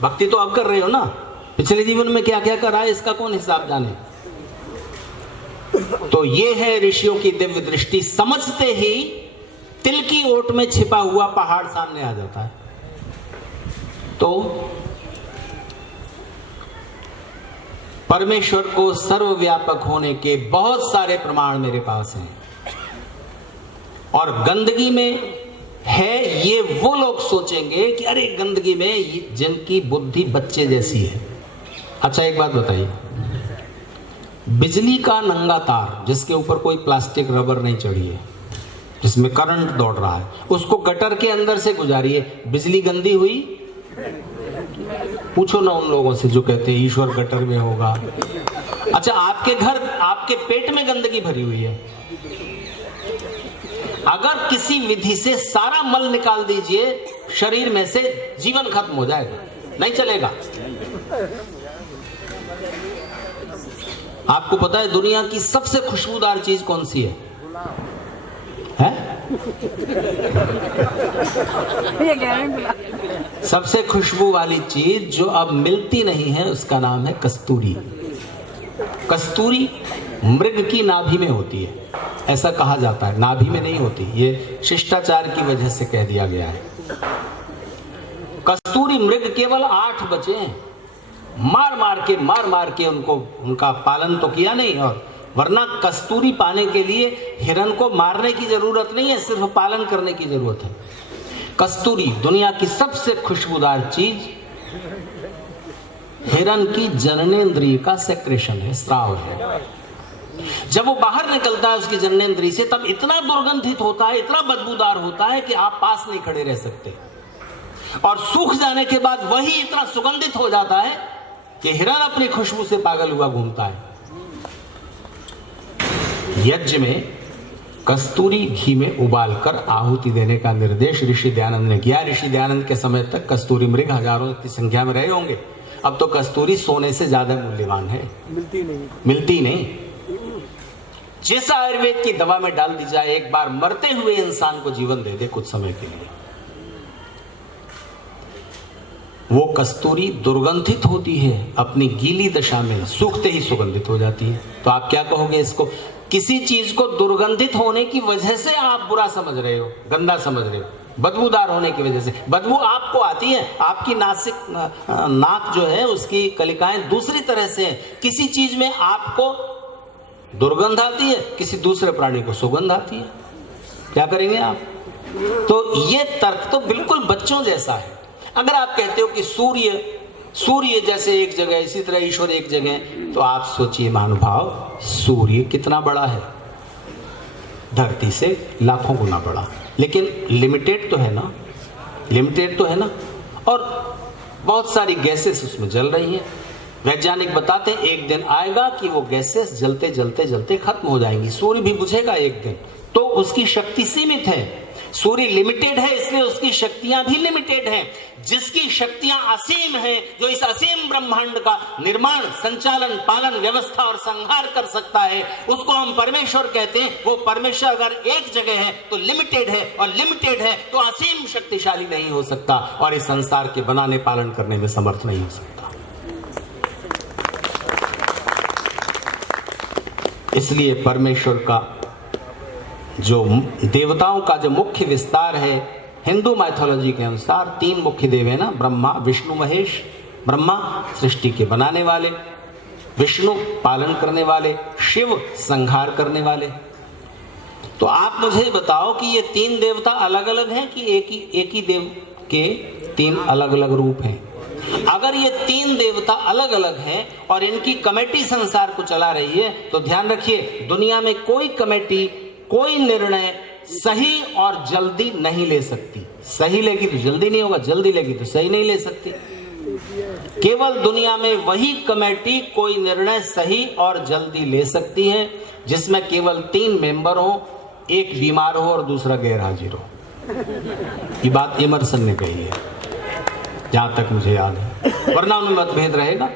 भक्ति तो अब कर रहे हो ना, पिछले जीवन में क्या क्या करा है इसका कौन हिसाब जाने। तो ये है ऋषियों की दिव्य दृष्टि, समझते ही तिल की ओट में छिपा हुआ पहाड़ सामने आ जाता है। तो परमेश्वर को सर्वव्यापक होने के बहुत सारे प्रमाण मेरे पास हैं। और गंदगी में है ये वो लोग सोचेंगे कि अरे गंदगी में जिनकी बुद्धि बच्चे जैसी है। अच्छा एक बात बताइए, बिजली का नंगा तार जिसके ऊपर कोई प्लास्टिक रबर नहीं चढ़ी है, जिसमें करंट दौड़ रहा है, उसको गटर के अंदर से गुजारिए, बिजली गंदी हुई? पूछो ना उन लोगों से जो कहते हैं ईश्वर गटर में होगा। अच्छा आपके घर, आपके पेट में गंदगी भरी हुई है, अगर किसी विधि से सारा मल निकाल दीजिए शरीर में से, जीवन खत्म हो जाएगा, नहीं चलेगा। आपको पता है दुनिया की सबसे खुशबूदार चीज कौन सी है? सबसे खुशबू वाली चीज जो अब मिलती नहीं है उसका नाम है कस्तूरी। कस्तूरी मृग की नाभि में होती है, ऐसा कहा जाता है, नाभि में नहीं होती, ये शिष्टाचार की वजह से कह दिया गया है। कस्तूरी मृग केवल 8 बचे हैं, मार मार के उनको, उनका पालन तो किया नहीं। और वरना कस्तूरी पाने के लिए हिरन को मारने की जरूरत नहीं है, सिर्फ पालन करने की जरूरत है। कस्तूरी दुनिया की सबसे खुशबूदार चीज हिरन की जननेंद्रिय का सेक्रेशन है, स्राव है। जब वो बाहर निकलता है उसकी जननेंद्रिय से, तब इतना दुर्गंधित होता है, इतना बदबूदार होता है कि आप पास नहीं खड़े रह सकते। और सूख जाने के बाद वही इतना सुगंधित हो जाता है कि हिरन अपनी खुशबू से पागल हुआ घूमता है। यज्ञ में कस्तूरी घी में उबालकर आहुति देने का निर्देश ऋषि दयानंद ने किया। ऋषि दयानंद के समय तक कस्तूरी मृग हजारों की संख्या में रहे होंगे, अब तो कस्तूरी सोने से ज्यादा मूल्यवान है, मिलती नहीं। जैसा आयुर्वेद की दवा में डाल दी जाए, एक बार मरते हुए इंसान को जीवन दे दे कुछ समय के लिए, वो कस्तूरी दुर्गंधित होती है, अपनी गीली दशा में सूखते ही सुगंधित हो जाती है। तो आप क्या कहोगे इसको? किसी चीज को दुर्गंधित होने की वजह से आप बुरा समझ रहे हो, गंदा समझ रहे हो, बदबूदार होने की वजह से। बदबू आपको आती है, आपकी नाक जो है उसकी कलिकाएं दूसरी तरह से है। किसी चीज में आपको दुर्गंध आती है, किसी दूसरे प्राणी को सुगंध आती है, क्या करेंगे आप? तो ये तर्क तो बिल्कुल बच्चों जैसा है। अगर आप कहते हो कि सूर्य जैसे एक जगह, इसी तरह ईश्वर एक जगह, तो आप सोचिए महानुभाव, सूर्य कितना बड़ा है, धरती से लाखों गुना बड़ा, लेकिन लिमिटेड तो है ना, लिमिटेड तो है ना। और बहुत सारी गैसेस उसमें जल रही हैं। वैज्ञानिक बताते हैं एक दिन आएगा कि वो गैसेस जलते जलते जलते खत्म हो जाएंगी, सूर्य भी बुझेगा एक दिन। तो उसकी शक्ति सीमित है, सूर्य लिमिटेड है, इसलिए उसकी शक्तियां भी लिमिटेड हैं। जिसकी शक्तियां असीम हैं, जो इस असीम ब्रह्मांड का निर्माण, संचालन, पालन, व्यवस्था और संहार कर सकता है, उसको हम परमेश्वर कहते हैं। वो परमेश्वर अगर एक जगह है तो लिमिटेड है, और लिमिटेड है तो असीम शक्तिशाली नहीं हो सकता, और इस संसार के बनाने पालन करने में समर्थ नहीं हो सकता। इसलिए परमेश्वर का जो देवताओं का जो मुख्य विस्तार है, हिंदू माइथोलॉजी के अनुसार 3 मुख्य देव है ना, ब्रह्मा, विष्णु, महेश। ब्रह्मा सृष्टि के बनाने वाले, विष्णु पालन करने वाले, शिव संहार करने वाले। तो आप मुझे बताओ कि ये 3 देवता अलग अलग हैं कि एक ही देव के 3 अलग अलग रूप हैं? अगर ये 3 देवता अलग अलग हैं और इनकी कमेटी संसार को चला रही है, तो ध्यान रखिए दुनिया में कोई कमेटी कोई निर्णय सही और जल्दी नहीं ले सकती। सही लेगी तो जल्दी नहीं होगा, जल्दी लेगी तो सही नहीं ले सकती। केवल दुनिया में वही कमेटी कोई निर्णय सही और जल्दी ले सकती है जिसमें केवल 3 मेंबर हो, एक बीमार हो और दूसरा गैर हाजिर हो। ये बात एमरसन ने कही है, जहां तक मुझे याद है, वरना उनमें मतभेद रहेगा,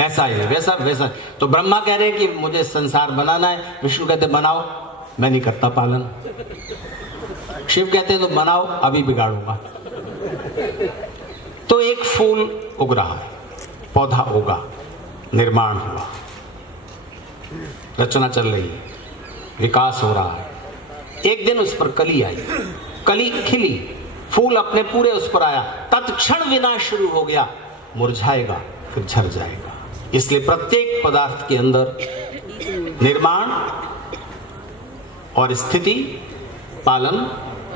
ऐसा ही है, वैसा। तो ब्रह्मा कह रहे हैं कि मुझे संसार बनाना है, विष्णु कहते बनाओ, मैं नहीं करता पालन। शिव कहते हैं तो बनाओ, अभी बिगाड़ूंगा। तो एक फूल उग रहा है, पौधा उगा, निर्माण हुआ, रचना चल रही है, विकास हो रहा है। एक दिन उस पर कली आई, कली खिली, फूल अपने पूरे उस पर आया, तत्क्षण विनाश शुरू हो गया, मुरझाएगा फिर झड़ जाएगा। इसलिए प्रत्येक पदार्थ के अंदर निर्माण और स्थिति, पालन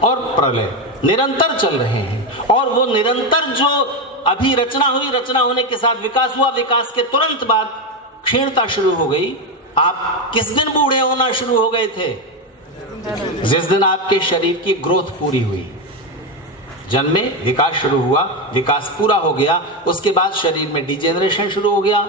और प्रलय निरंतर चल रहे हैं। और वो निरंतर जो अभी रचना हुई, रचना होने के साथ विकास हुआ, विकास के तुरंत बाद क्षीणता शुरू हो गई। आप किस दिन बूढ़े होना शुरू हो गए थे? जिस दिन आपके शरीर की ग्रोथ पूरी हुई, जन्मे, विकास शुरू हुआ, विकास पूरा हो गया, उसके बाद शरीर में डिजेनरेशन शुरू हो गया।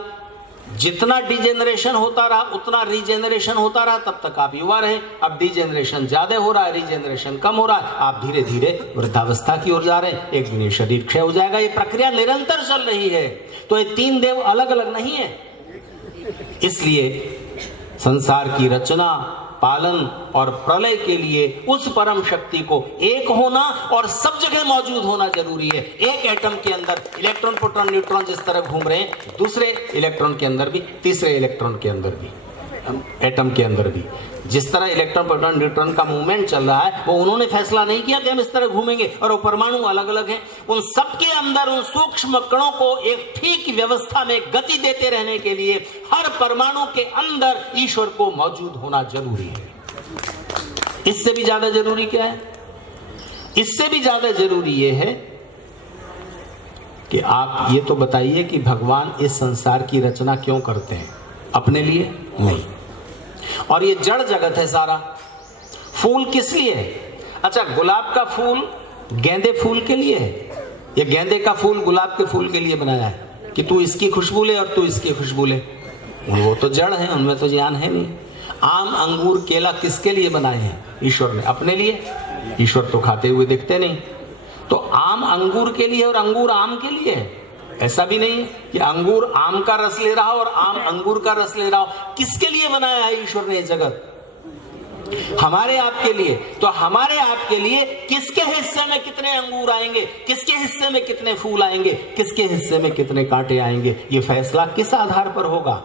जितना डिजेनरेशन होता रहा उतना रीजेनरेशन होता रहा, तब तक आप युवा रहे। अब डिजेनरेशन ज्यादा हो रहा है, रीजेनरेशन कम हो रहा है, आप धीरे धीरे वृद्धावस्था की ओर जा रहे हैं, एक दिन ये शरीर क्षय हो जाएगा। ये प्रक्रिया निरंतर चल रही है। तो ये तीन देव अलग अलग नहीं है। इसलिए संसार की रचना, पालन और प्रलय के लिए उस परम शक्ति को एक होना और सब जगह मौजूद होना जरूरी है। एक एटम के अंदर इलेक्ट्रॉन, प्रोटॉन, न्यूट्रॉन जिस तरह घूम रहे हैं, दूसरे इलेक्ट्रॉन के अंदर भी, तीसरे इलेक्ट्रॉन के अंदर भी, एटम के अंदर भी जिस तरह इलेक्ट्रॉन, प्रोटॉन, न्यूट्रॉन का मूवमेंट चल रहा है, वो उन्होंने फैसला नहीं किया कि हम इस तरह घूमेंगे। और वो परमाणु अलग अलग हैं, उन सबके अंदर उन सूक्ष्म कणों को एक ठीक व्यवस्था में गति देते रहने के लिए हर परमाणु के अंदर ईश्वर को मौजूद होना जरूरी है। इससे भी ज्यादा जरूरी क्या है? इससे भी ज्यादा जरूरी यह है कि आप ये तो बताइए कि भगवान इस संसार की रचना क्यों करते हैं? अपने लिए नहीं। और ये जड़ जगत है सारा। फूल किस लिए है? अच्छा, गुलाब का फूल गेंदे फूल के लिए है, या गेंदे का फूल गुलाब के फूल के लिए बनाया है कि तू इसकी खुशबू ले और तू इसकी खुशबू ले? वो तो जड़ है, उनमें तो ज्ञान है नहीं। आम, अंगूर, केला किसके लिए बनाए हैं? ईश्वर ने। अपने लिए? ईश्वर तो खाते हुए दिखते नहीं। तो आम अंगूर के लिए और अंगूर आम के लिए है? ऐसा भी नहीं कि अंगूर आम का रस ले रहा हो और आम अंगूर का रस ले रहा हो। किसके लिए बनाया है ईश्वर ने जगत? हमारे आपके लिए। तो हमारे आपके लिए किसके हिस्से में कितने अंगूर आएंगे, किसके हिस्से में कितने फूल आएंगे, किसके हिस्से में कितने कांटे आएंगे, ये फैसला किस आधार पर होगा?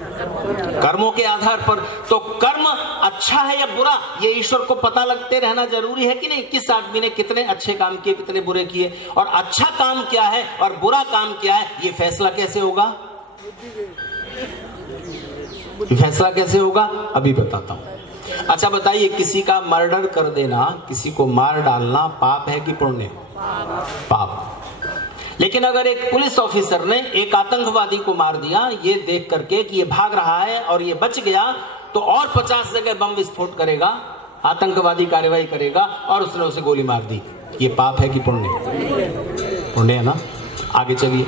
कर्मों के आधार पर। तो कर्म अच्छा है या बुरा, ये ईश्वर को पता लगते रहना जरूरी है कि नहीं? किस आदमी ने कितने अच्छे काम किए, कितने बुरे किए, और अच्छा काम क्या है और बुरा काम क्या है, ये फैसला कैसे होगा? ये फैसला कैसे होगा अभी बताता हूं। अच्छा बताइए, किसी का मर्डर कर देना, किसी को मार डालना पाप है कि पुण्य? पाप। लेकिन अगर एक पुलिस ऑफिसर ने एक आतंकवादी को मार दिया ये देख करके कि ये भाग रहा है और ये बच गया, तो और 50 जगह बम विस्फोट करेगा, आतंकवादी कार्रवाई करेगा और उसने उसे गोली मार दी, ये पाप है कि पुण्य? पुण्य है ना। आगे चलिए,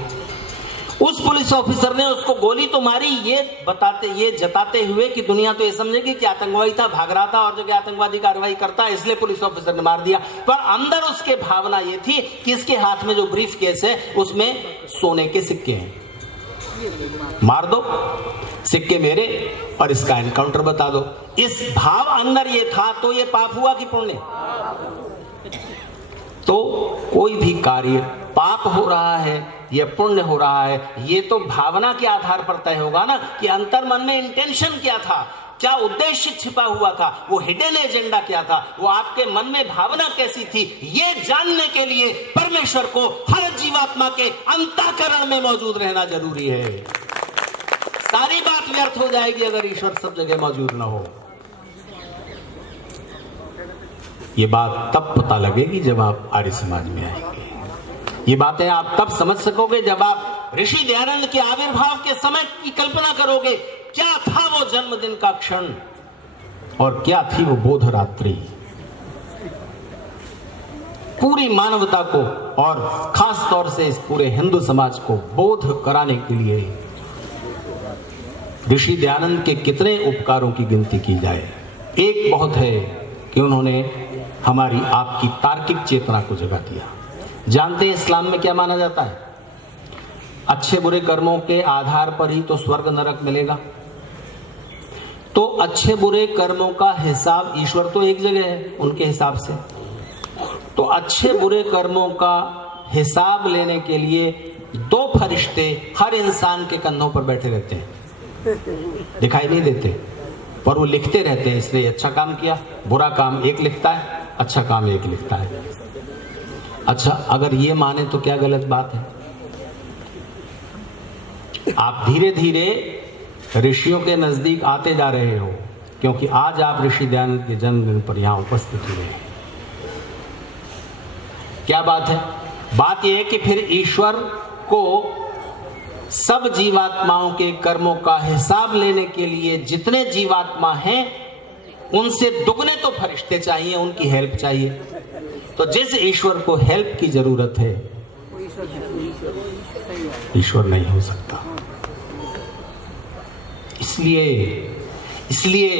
उस पुलिस ऑफिसर ने उसको गोली तो मारी ये जताते हुए कि दुनिया तो ये समझेगी कि आतंकवादी था, भाग रहा था और जगह आतंकवादी कार्रवाई करता है, इसलिए पुलिस ऑफिसर ने मार दिया। पर अंदर उसके भावना ये थी कि इसके हाथ में जो ब्रीफ केस है उसमें सोने के सिक्के हैं, मार दो, सिक्के मेरे और इसका एनकाउंटर बता दो। इस भाव अंदर ये था, तो ये पाप हुआ कि पुण्य? तो कोई भी कार्य पाप हो रहा है या पुण्य हो रहा है, ये तो भावना के आधार पर तय होगा ना, कि अंतर मन में इंटेंशन क्या था, क्या उद्देश्य छिपा हुआ था, वो हिडन एजेंडा क्या था, वो आपके मन में भावना कैसी थी, ये जानने के लिए परमेश्वर को हर जीवात्मा के अंतःकरण में मौजूद रहना जरूरी है। सारी बात व्यर्थ हो जाएगी अगर ईश्वर सब जगह मौजूद ना हो। ये बात तब पता लगेगी जब आप आर्य समाज में आएंगे। ये बातें आप तब समझ सकोगे जब आप ऋषि दयानंद के आविर्भाव के समय की कल्पना करोगे। क्या था वो जन्मदिन का क्षण और क्या थी वो बोध रात्रि। पूरी मानवता को और खास तौर से इस पूरे हिंदू समाज को बोध कराने के लिए ऋषि दयानंद के कितने उपकारों की गिनती की जाए। एक बहुत है कि उन्होंने हमारी आपकी तार्किक चेतना को जगा दिया। जानते हैं इस्लाम में क्या माना जाता है? अच्छे बुरे कर्मों के आधार पर ही तो स्वर्ग नरक मिलेगा। तो अच्छे बुरे कर्मों का हिसाब ईश्वर तो एक जगह है उनके हिसाब से, तो अच्छे बुरे कर्मों का हिसाब लेने के लिए 2 फरिश्ते हर इंसान के कंधों पर बैठे रहते हैं, दिखाई नहीं देते, पर वो लिखते रहते हैं। इसने अच्छा काम किया, बुरा काम एक लिखता है, अच्छा काम एक लिखता है। अच्छा, अगर ये माने तो क्या गलत बात है? आप धीरे धीरे ऋषियों के नजदीक आते जा रहे हो, क्योंकि आज आप ऋषि दयानंद के जन्मदिन पर यहां उपस्थित हुए हैं। क्या बात है? बात यह है कि फिर ईश्वर को सब जीवात्माओं के कर्मों का हिसाब लेने के लिए जितने जीवात्मा हैं उनसे दुगने तो फरिश्ते चाहिए, उनकी हेल्प चाहिए। तो जिस ईश्वर को हेल्प की जरूरत है, ईश्वर नहीं हो सकता। इसलिए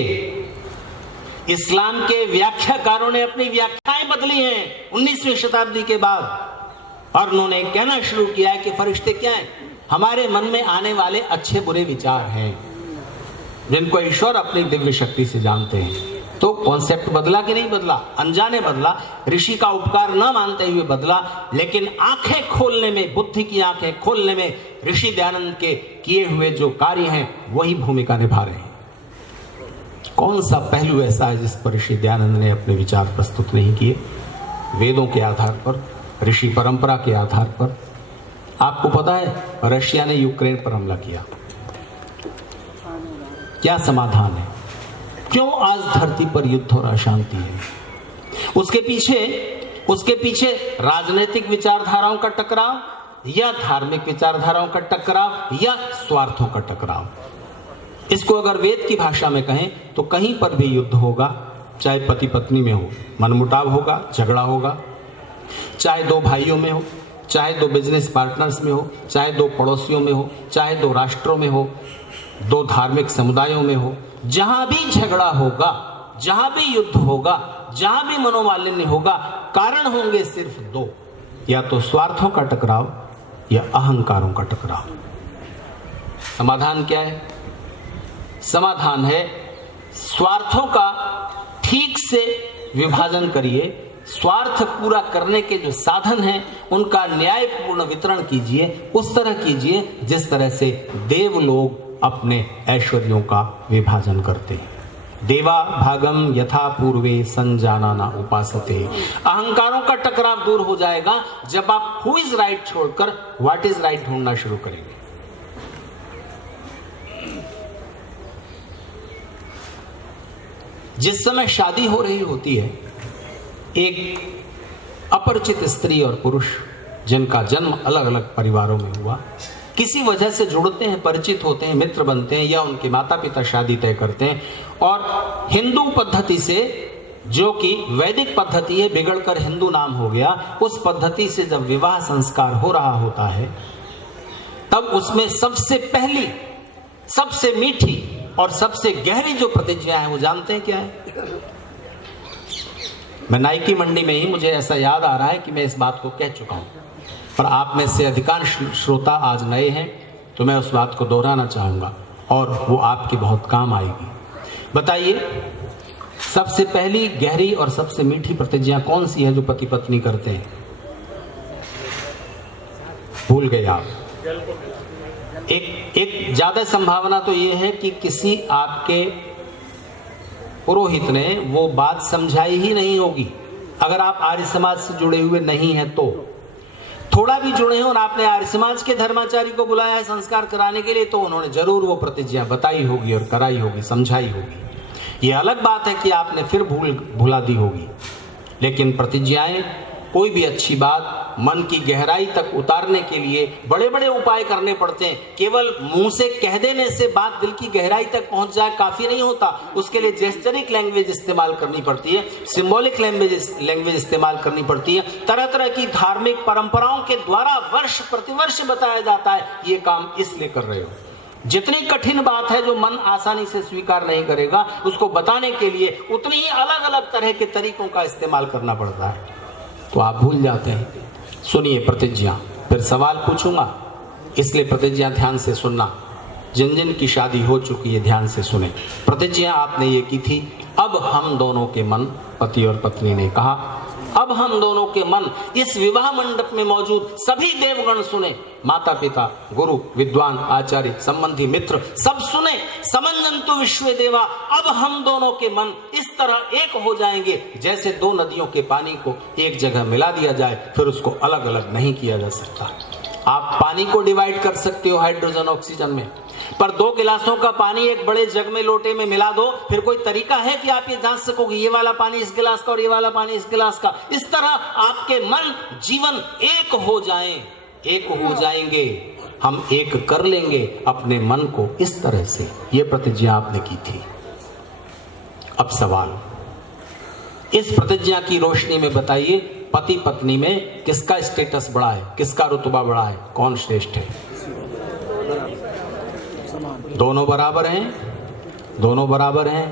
इस्लाम के व्याख्याकारों ने अपनी व्याख्याएं बदली हैं 19वीं शताब्दी के बाद, और उन्होंने कहना शुरू किया है कि फरिश्ते क्या हैं? हमारे मन में आने वाले अच्छे बुरे विचार हैं जिनको ईश्वर अपनी दिव्य शक्ति से जानते हैं। तो कॉन्सेप्ट बदला कि नहीं बदला? अनजाने बदला, ऋषि का उपकार न मानते हुए बदला, लेकिन आंखें खोलने में, बुद्धि की आंखें खोलने में ऋषि दयानंद के किए हुए जो कार्य हैं वही भूमिका निभा रहे हैं। कौन सा पहलू ऐसा है जिस पर ऋषि दयानंद ने अपने विचार प्रस्तुत नहीं किए? वेदों के आधार पर, ऋषि परंपरा के आधार पर। आपको पता है रशिया ने यूक्रेन पर हमला किया, क्या समाधान है? क्यों आज धरती पर युद्ध और अशांति है? उसके पीछे राजनीतिक विचारधाराओं का टकराव, या धार्मिक विचारधाराओं का टकराव, या स्वार्थों का टकराव। इसको अगर वेद की भाषा में कहें तो कहीं पर भी युद्ध होगा, चाहे पति पत्नी में हो मनमुटाव होगा, झगड़ा होगा, चाहे 2 भाइयों में हो, चाहे 2 बिजनेस पार्टनर्स में हो, चाहे 2 पड़ोसियों में हो, चाहे 2 राष्ट्रों में हो, 2 धार्मिक समुदायों में हो, जहां भी झगड़ा होगा, जहां भी युद्ध होगा, जहां भी मनोमालिन्य होगा, कारण होंगे सिर्फ 2, या तो स्वार्थों का टकराव या अहंकारों का टकराव। समाधान क्या है? समाधान है स्वार्थों का ठीक से विभाजन करिए, स्वार्थ पूरा करने के जो साधन हैं उनका न्यायपूर्ण वितरण कीजिए, उस तरह कीजिए जिस तरह से देव लोग अपने ऐश्वर्यों का विभाजन करते हैं। देवा भागम यथा पूर्वे संजानाना उपासते। अहंकारों का टकराव दूर हो जाएगा जब आप हु इज राइट छोड़कर व्हाट इज राइट ढूंढना शुरू करेंगे। जिस समय शादी हो रही होती है, एक अपरिचित स्त्री और पुरुष जिनका जन्म अलग अलग परिवारों में हुआ, किसी वजह से जुड़ते हैं, परिचित होते हैं, मित्र बनते हैं, या उनके माता पिता शादी तय करते हैं, और हिंदू पद्धति से, जो कि वैदिक पद्धति है, बिगड़कर हिंदू नाम हो गया, उस पद्धति से जब विवाह संस्कार हो रहा होता है तब उसमें सबसे पहली, सबसे मीठी और सबसे गहरी जो प्रतिज्ञा है वो जानते हैं क्या है? मैं नाई की मंडी में ही, मुझे ऐसा याद आ रहा है कि मैं इस बात को कह चुका हूं, पर आप में से अधिकांश श्रोता आज नए हैं तो मैं उस बात को दोहराना चाहूंगा और वो आपके बहुत काम आएगी। बताइए, सबसे पहली गहरी और सबसे मीठी प्रतिज्ञा कौन सी है जो पति पत्नी करते हैं? भूल गए आप? एक ज्यादा संभावना तो ये है कि किसी आपके पुरोहित ने वो बात समझाई ही नहीं होगी। अगर आप आर्य समाज से जुड़े हुए नहीं हैं तो, थोड़ा भी जुड़े हैं और आपने आर्य समाज के धर्माचारी को बुलाया है संस्कार कराने के लिए, तो उन्होंने जरूर वो प्रतिज्ञा बताई होगी और कराई होगी, समझाई होगी। ये अलग बात है कि आपने फिर भुला दी होगी, लेकिन प्रतिज्ञाएं, कोई भी अच्छी बात मन की गहराई तक उतारने के लिए बड़े बड़े उपाय करने पड़ते हैं। केवल मुंह से कह देने से बात दिल की गहराई तक पहुंच जाए काफी नहीं होता, उसके लिए जेस्चरिक लैंग्वेज इस्तेमाल करनी पड़ती है, सिंबॉलिक लैंग्वेज इस्तेमाल करनी पड़ती है, तरह तरह की धार्मिक परंपराओं के द्वारा वर्ष प्रतिवर्ष बताया जाता है ये काम इसलिए कर रहे हो। जितनी कठिन बात है जो मन आसानी से स्वीकार नहीं करेगा, उसको बताने के लिए उतनी ही अलग अलग तरह के तरीकों का इस्तेमाल करना पड़ता है, तो आप भूल जाते हैं। सुनिए प्रतिज्ञा, फिर सवाल पूछूंगा, इसलिए प्रतिज्ञा ध्यान से सुनना। जिन जिन की शादी हो चुकी है ध्यान से सुने। प्रतिज्ञा आपने ये की थी, अब हम दोनों के मन, पति और पत्नी ने कहा, अब हम दोनों के मन इस विवाह मंडप में मौजूद सभी देवगण सुने, माता पिता, गुरु, विद्वान, आचार्य, संबंधी, मित्र सब सुने। समंजन्तु विश्वे देवा, अब हम दोनों के मन इस तरह एक हो जाएंगे जैसे दो नदियों के पानी को एक जगह मिला दिया जाए, फिर उसको अलग अलग नहीं किया जा सकता। आप पानी को डिवाइड कर सकते हो हाइड्रोजन ऑक्सीजन में, पर 2 गिलासों का पानी एक बड़े जग में लोटे में मिला दो, फिर कोई तरीका है कि आप ये जांच सकोगे ये वाला पानी इस गिलास का और ये वाला पानी इस गिलास का? इस तरह आपके मन जीवन एक हो जाएं, एक हो जाएंगे, हम एक कर लेंगे अपने मन को इस तरह से। ये प्रतिज्ञा आपने की थी। अब सवाल, इस प्रतिज्ञा की रोशनी में बताइए, पति पत्नी में किसका स्टेटस बड़ा है, किसका रुतबा बड़ा है, कौन श्रेष्ठ है? दोनों बराबर हैं, दोनों बराबर हैं।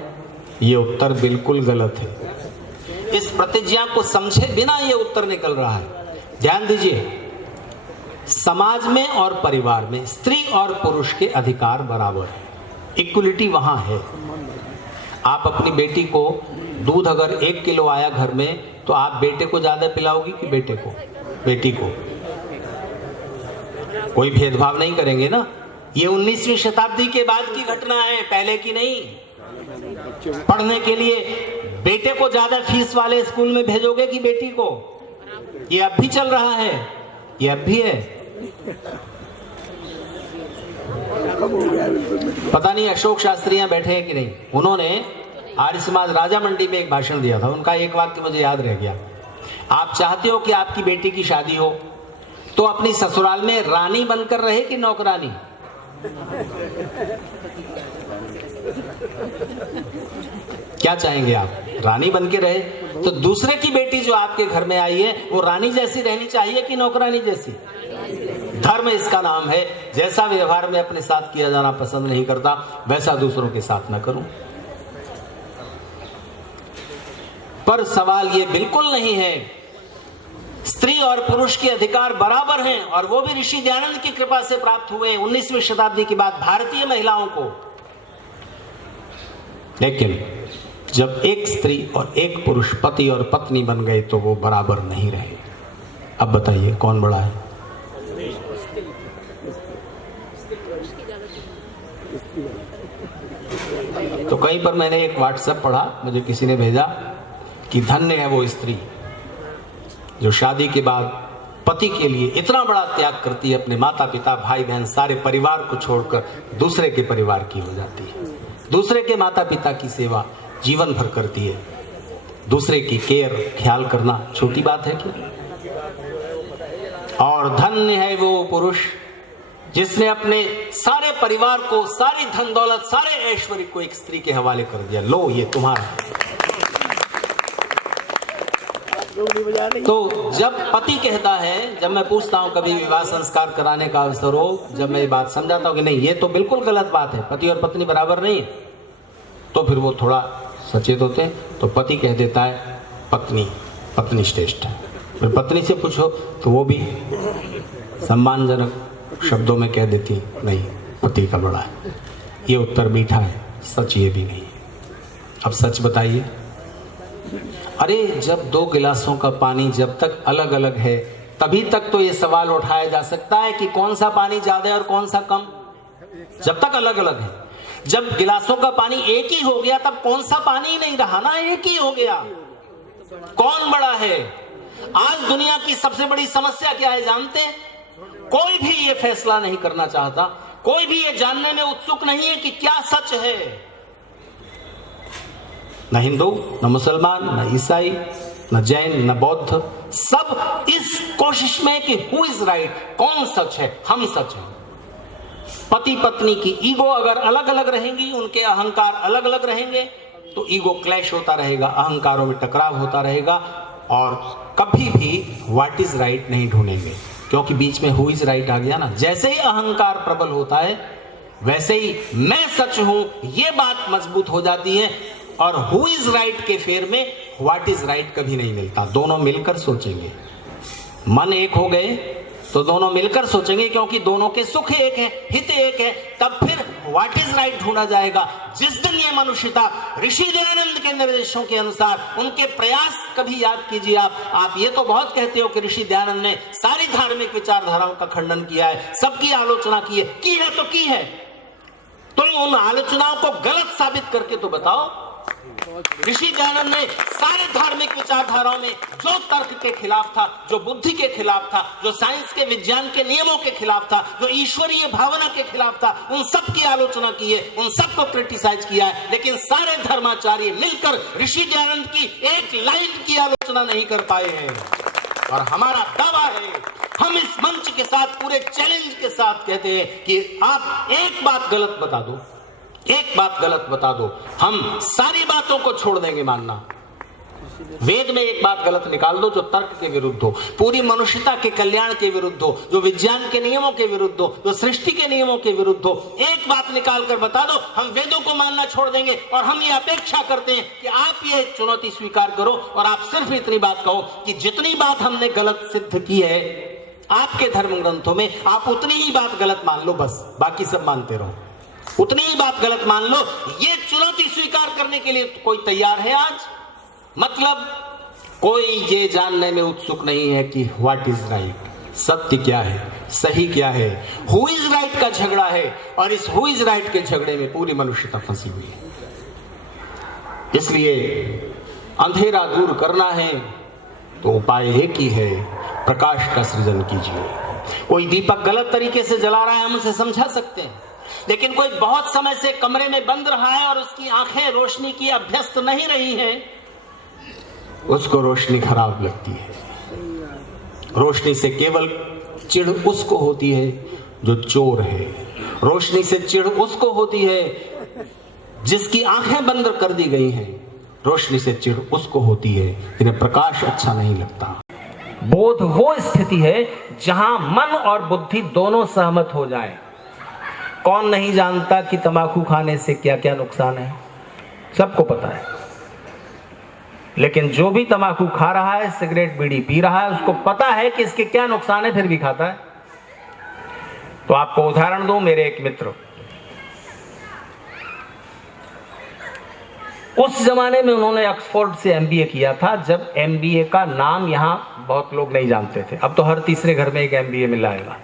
ये उत्तर बिल्कुल गलत है। इस प्रतिज्ञा को समझे बिना ये उत्तर निकल रहा है। ध्यान दीजिए, समाज में और परिवार में स्त्री और पुरुष के अधिकार बराबर है, इक्वलिटी वहां है। आप अपनी बेटी को दूध अगर 1 किलो आया घर में, तो आप बेटे को ज्यादा पिलाओगी कि बेटे को? बेटी को। कोई भेदभाव नहीं करेंगे ना। ये 19वीं शताब्दी के बाद की घटना है, पहले की नहीं। पढ़ने के लिए बेटे को ज्यादा फीस वाले स्कूल में भेजोगे कि बेटी को? ये अब भी चल रहा है, ये अब भी है। पता नहीं अशोक शास्त्री यहाँ बैठे हैं कि नहीं। उन्होंने आर्य समाज राजा मंडी में एक भाषण दिया था। उनका एक वाक्य मुझे याद रह गया। आप चाहते हो कि आपकी बेटी की शादी हो तो अपनी ससुराल में रानी बनकर रहे कि नौकरानी? क्या चाहेंगे आप? रानी बन के रहे। तो दूसरे की बेटी जो आपके घर में आई है वो रानी जैसी रहनी चाहिए कि नौकरानी जैसी? धर्म इसका नाम है। जैसा व्यवहार में अपने साथ किया जाना पसंद नहीं करता, वैसा दूसरों के साथ न करूं। पर सवाल ये बिल्कुल नहीं है। स्त्री और पुरुष के अधिकार बराबर हैं, और वो भी ऋषि दयानंद की कृपा से प्राप्त हुए 19वीं शताब्दी के बाद भारतीय महिलाओं को। लेकिन जब एक स्त्री और एक पुरुष पति और पत्नी बन गए तो वो बराबर नहीं रहे। अब बताइए कौन बड़ा है? तो कहीं पर मैंने एक व्हाट्सएप पढ़ा, मुझे किसी ने भेजा कि धन्य है वो स्त्री जो शादी के बाद पति के लिए इतना बड़ा त्याग करती है, अपने माता पिता, भाई बहन, सारे परिवार को छोड़कर दूसरे के परिवार की हो जाती है, दूसरे के माता पिता की सेवा जीवन भर करती है। दूसरे की केयर, ख्याल करना छोटी बात है क्या? और धन्य है वो पुरुष जिसने अपने सारे परिवार को, सारी धन दौलत, सारे ऐश्वर्य को एक स्त्री के हवाले कर दिया। लो ये तुम्हारा है। तो जब पति कहता है, जब मैं पूछता हूं कभी विवाह संस्कार कराने का अवसर हो, जब मैं ये बात समझाता हूं कि नहीं ये तो बिल्कुल गलत बात है, पति और पत्नी बराबर नहीं है, तो फिर वो थोड़ा सचेत होते हैं। तो पति कह देता है पत्नी श्रेष्ठ है। फिर पत्नी से पूछो तो वो भी सम्मानजनक शब्दों में कह देती है नहीं पति का बड़ा है। ये उत्तर मीठा है, सच ये भी नहीं है। अब सच बताइए। अरे जब 2 गिलासों का पानी जब तक अलग अलग है तभी तक तो ये सवाल उठाया जा सकता है कि कौन सा पानी ज्यादा है और कौन सा कम, जब तक अलग अलग है। जब गिलासों का पानी एक ही हो गया तब कौन सा पानी ही नहीं रहा ना, एक ही हो गया। कौन बड़ा है? आज दुनिया की सबसे बड़ी समस्या क्या है जानते हैं? कोई भी ये फैसला नहीं करना चाहता, कोई भी ये जानने में उत्सुक नहीं है कि क्या सच है। न हिंदू, न मुसलमान, न ईसाई, न जैन, न बौद्ध, सब इस कोशिश में कि हु इज राइट, कौन सच है, हम सच हैं। पति पत्नी की ईगो अगर अलग अलग रहेंगी, उनके अहंकार अलग अलग रहेंगे, तो ईगो क्लैश होता रहेगा, अहंकारों में टकराव होता रहेगा, और कभी भी व्हाट इज राइट नहीं ढूंढेंगे, क्योंकि बीच में हु इज राइट आ गया ना। जैसे ही अहंकार प्रबल होता है वैसे ही मैं सच हूं ये बात मजबूत हो जाती है, और हु इज राइट के फेर में व्हाट इज राइट कभी नहीं मिलता। दोनों मिलकर सोचेंगे, मन एक हो गए तो दोनों मिलकर सोचेंगे, क्योंकि दोनों के सुख एक है, हित एक है, तब फिर व्हाट इज राइट ढूंढा जाएगा। जिस दिन ये मनुष्यता ऋषि दयानंद के निर्देशों के अनुसार उनके प्रयास, कभी याद कीजिए आप ये तो बहुत कहते हो कि ऋषि दयानंद ने सारी धार्मिक विचारधाराओं का खंडन किया है, सबकी आलोचना की है तो की है, तुम उन आलोचनाओं को गलत साबित करके तो बताओ। ऋषि दयानंद ने सारे धार्मिक विचारधाराओं में जो तर्क के खिलाफ था, जो बुद्धि के खिलाफ था, जो साइंस के विज्ञान के नियमों के खिलाफ था, जो ईश्वरीय भावना के खिलाफ था, उन सब की आलोचना की है, उन सबको क्रिटिसाइज किया है। लेकिन सारे धर्माचार्य मिलकर ऋषि दयानंद की एक लाइन की आलोचना नहीं कर पाए हैं। और हमारा दावा है, हम इस मंच के साथ, पूरे चैलेंज के साथ कहते हैं कि आप एक बात गलत बता दो, एक बात गलत बता दो, हम सारी बातों को छोड़ देंगे मानना। वेद में एक बात गलत निकाल दो जो तर्क के विरुद्ध हो, पूरी मनुष्यता के कल्याण के विरुद्ध हो, जो विज्ञान के नियमों के विरुद्ध हो, जो सृष्टि के नियमों के विरुद्ध हो, एक बात निकाल कर बता दो, हम वेदों को मानना छोड़ देंगे। और हम ये अपेक्षा करते हैं कि आप ये चुनौती स्वीकार करो और आप सिर्फ इतनी बात कहो कि जितनी बात हमने गलत सिद्ध की है आपके धर्म ग्रंथों में, आप उतनी ही बात गलत मान लो, बस बाकी सब मानते रहो, उतनी ही बात गलत मान लो। ये चुनौती स्वीकार करने के लिए कोई तैयार है आज? मतलब कोई ये जानने में उत्सुक नहीं है कि व्हाट इज राइट, सत्य क्या है, सही क्या है, हु इज राइट का झगड़ा है। और इस हु इज राइट के झगड़े में पूरी मनुष्यता फंसी हुई है। इसलिए अंधेरा दूर करना है तो उपाय एक ही है, प्रकाश का सृजन कीजिए। कोई दीपक गलत तरीके से जला रहा है, हम उसे समझा सकते हैं, लेकिन कोई बहुत समय से कमरे में बंद रहा है और उसकी आंखें रोशनी की अभ्यस्त नहीं रही हैं, उसको रोशनी खराब लगती है। रोशनी से केवल चिढ़ उसको होती है जो चोर है, रोशनी से चिढ़ उसको होती है जिसकी आंखें बंद कर दी गई हैं, रोशनी से चिढ़ उसको होती है जिन्हें प्रकाश अच्छा नहीं लगता। बोध वो स्थिति है जहां मन और बुद्धि दोनों सहमत हो जाएं। कौन नहीं जानता कि तंबाकू खाने से क्या क्या नुकसान है, सबको पता है। लेकिन जो भी तंबाकू खा रहा है, सिगरेट बीड़ी पी रहा है, उसको पता है कि इसके क्या नुकसान है, फिर भी खाता है। तो आपको उदाहरण दूं, मेरे एक मित्र, उस जमाने में उन्होंने ऑक्सफोर्ड से एमबीए किया था, जब एमबीए का नाम यहां बहुत लोग नहीं जानते थे। अब तो हर तीसरे घर में एक एमबीए मिल जाएगा।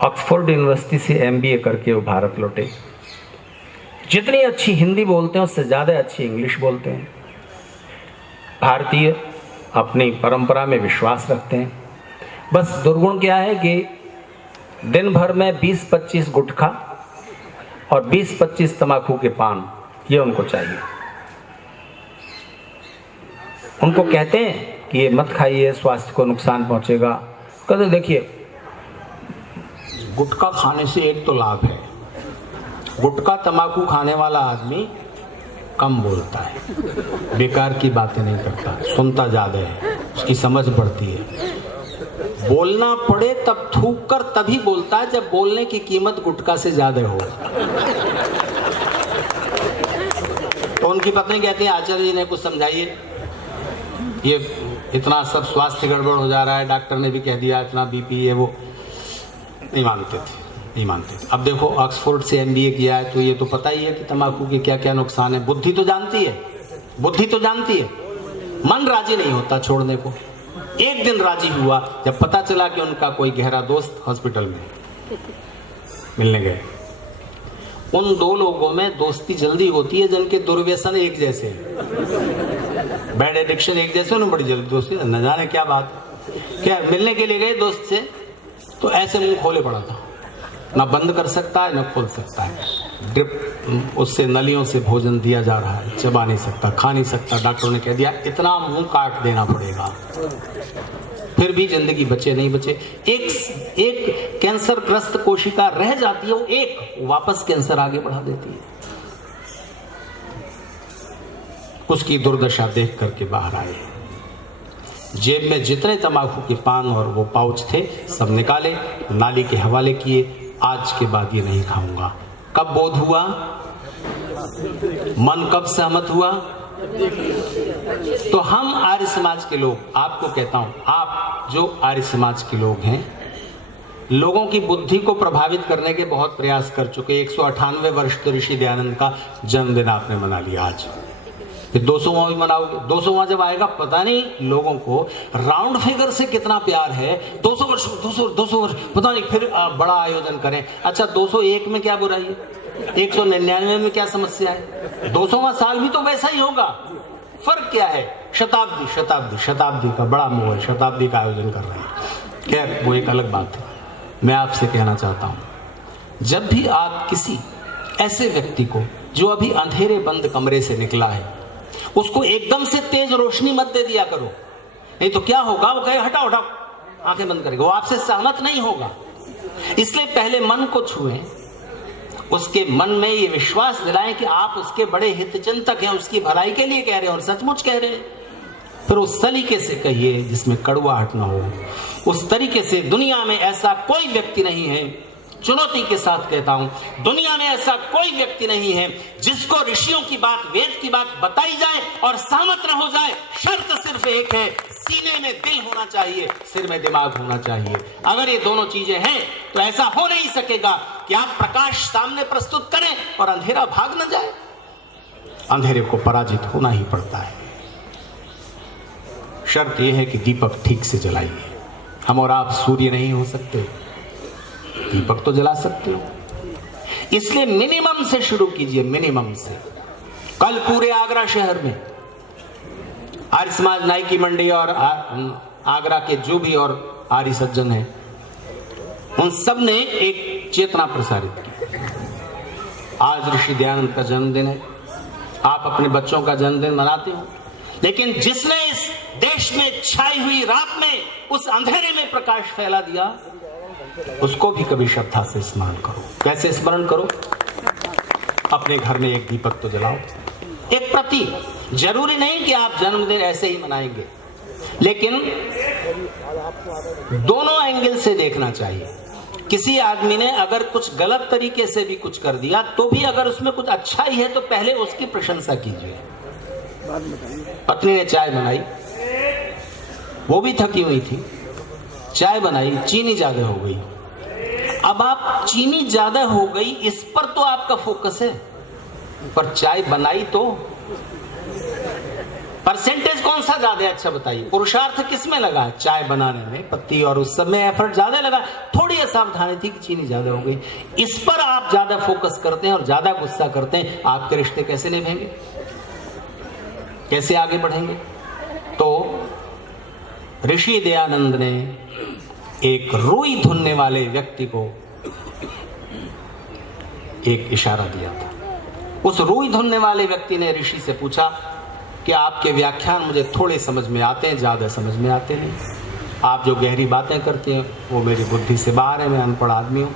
ऑक्सफोर्ड यूनिवर्सिटी से एमबीए करके वो भारत लौटे। जितनी अच्छी हिंदी बोलते हैं उससे ज़्यादा अच्छी इंग्लिश बोलते हैं। भारतीय अपनी परंपरा में विश्वास रखते हैं। बस दुर्गुण क्या है कि दिन भर में 20-25 गुटखा और 20-25 तंबाकू के पान, ये उनको चाहिए। उनको कहते हैं कि ये मत खाइए, स्वास्थ्य को नुकसान पहुंचेगा। कहते देखिए, गुटखा खाने से एक तो लाभ है, गुटखा तंबाकू खाने वाला आदमी कम बोलता है, बेकार की बातें नहीं करता, सुनता ज्यादा है, उसकी समझ बढ़ती है। बोलना पड़े तब थूक कर तभी बोलता है जब बोलने की कीमत गुटखा से ज्यादा हो। तो उनकी पत्नी कहती है, आचार्य जी ने कुछ समझाइए, ये इतना सब स्वास्थ्य गड़बड़ हो जा रहा है, डॉक्टर ने भी कह दिया इतना बीपी है, वो नहीं मानते थे। अब देखो, ऑक्सफोर्ड से एमबीए किया है तो ये तो पता ही है कि तंबाकू के क्या क्या नुकसान है। बुद्धि तो जानती है, मन राजी नहीं होता छोड़ने को। एक दिन राजी हुआ जब पता चला कि उनका कोई गहरा दोस्त हॉस्पिटल में मिलने गए। उन दो लोगों में दोस्ती जल्दी होती है जिनके दुर्व्यसन एक जैसे हैं, बैड एडिक्शन एक जैसे, उन्हें बड़ी जल्दी दोस्ती, न जाने क्या बात। क्या मिलने के लिए गए दोस्त से, तो ऐसे मुंह खोले पड़ा था, ना बंद कर सकता है ना खोल सकता है। ड्रिप उससे नलियों से भोजन दिया जा रहा है, चबा नहीं सकता, खा नहीं सकता। डॉक्टरों ने कह दिया इतना मुंह काट देना पड़ेगा। फिर भी जिंदगी बचे नहीं बचे। एक कैंसर ग्रस्त कोशिका रह जाती है, वो एक वापस कैंसर आगे बढ़ा देती है। उसकी दुर्दशा देख करके बाहर आए, जेब में जितने तंबाकू के पान और वो पाउच थे सब निकाले, नाली के हवाले किए। आज के बाद ये नहीं खाऊंगा। कब बोध हुआ, मन कब सहमत हुआ? तो हम आर्य समाज के लोग, आपको कहता हूं, आप जो आर्य समाज के लोग हैं, लोगों की बुद्धि को प्रभावित करने के बहुत प्रयास कर चुके। 198 वर्ष तो ऋषि दयानंद का जन्मदिन आपने मना लिया आज, फिर 200वां भी मनाओगे। 200वां जब आएगा पता नहीं लोगों को राउंड फिगर से कितना प्यार है। 200 वर्ष 200 वर्ष पता नहीं, फिर बड़ा आयोजन करें। अच्छा 201 में क्या बुराई है, 199 में क्या समस्या है, 200वां साल भी तो वैसा ही होगा। फर्क क्या है? शताब्दी शताब्दी शताब्दी का बड़ा मोह है, शताब्दी का आयोजन कर रहे हैं। खैर वो एक अलग बात है। मैं आपसे कहना चाहता हूं, जब भी आप किसी ऐसे व्यक्ति को जो अभी अंधेरे बंद कमरे से निकला है, उसको एकदम से तेज रोशनी मत दे दिया करो, नहीं तो क्या होगा, वो कहे हटाओ हटाओ, आंखें बंद करेगा, वो आपसे सहमत नहीं होगा। इसलिए पहले मन को छुएं, उसके मन में ये विश्वास दिलाएं कि आप उसके बड़े हितचिंतक हैं, उसकी भलाई के लिए कह रहे हैं और सचमुच कह रहे हैं। फिर उस तरीके से कहिए जिसमें कड़वाहट ना हो। उस तरीके से दुनिया में ऐसा कोई व्यक्ति नहीं है, चुनौती के साथ कहता हूं, दुनिया में ऐसा कोई व्यक्ति नहीं है जिसको ऋषियों की बात, वेद की बात बताई जाए और सहमत न हो जाए। शर्त सिर्फ एक है, सीने में दिल होना चाहिए, सिर में दिमाग होना चाहिए। अगर ये दोनों चीजें हैं तो ऐसा हो नहीं सकेगा कि आप प्रकाश सामने प्रस्तुत करें और अंधेरा भाग न जाए। अंधेरे को पराजित होना ही पड़ता है। शर्त यह है कि दीपक ठीक से जलाइए। हम और आप सूर्य नहीं हो सकते, दीपक तो जला सकते हो। इसलिए मिनिमम से शुरू कीजिए, मिनिमम से। कल पूरे आगरा शहर में आर्य समाज नाई की मंडी और आगरा के जो भी और आर्य सज्जन हैं, उन सब ने एक चेतना प्रसारित की। आज ऋषि दयानंद का जन्मदिन है, आप अपने बच्चों का जन्मदिन मनाते हो, लेकिन जिसने इस देश में छाई हुई रात में उस अंधेरे में प्रकाश फैला दिया, उसको भी कभी श्रद्धा से स्मरण करो। कैसे स्मरण करो? अपने घर में एक दीपक तो जलाओ, एक प्रतीक। जरूरी नहीं कि आप जन्मदिन ऐसे ही मनाएंगे, लेकिन दोनों एंगल से देखना चाहिए। किसी आदमी ने अगर कुछ गलत तरीके से भी कुछ कर दिया तो भी अगर उसमें कुछ अच्छा ही है तो पहले उसकी प्रशंसा कीजिए। पत्नी ने चाय बनाई, वो भी थकी हुई थी, चाय बनाई, चीनी ज्यादा हो गई। अब आप चीनी ज्यादा हो गई इस पर तो आपका फोकस है, पर चाय बनाई तो परसेंटेज कौन सा ज्यादा है? अच्छा बताइए, पुरुषार्थ किस में लगा है? चाय बनाने में, पत्ती और उस सब में एफर्ट ज्यादा लगा। थोड़ी असावधानी थी कि चीनी ज्यादा हो गई, इस पर आप ज्यादा फोकस करते हैं और ज्यादा गुस्सा करते हैं। आपके रिश्ते कैसे निभेंगे, कैसे आगे बढ़ेंगे? तो ऋषि दयानंद ने एक रुई धुनने वाले व्यक्ति को एक इशारा दिया था। उस रुई धुनने वाले व्यक्ति ने ऋषि से पूछा कि आपके व्याख्यान मुझे थोड़े समझ में आते हैं, ज्यादा समझ में आते नहीं। आप जो गहरी बातें करते हैं वो मेरी बुद्धि से बाहर है, मैं अनपढ़ आदमी हूं।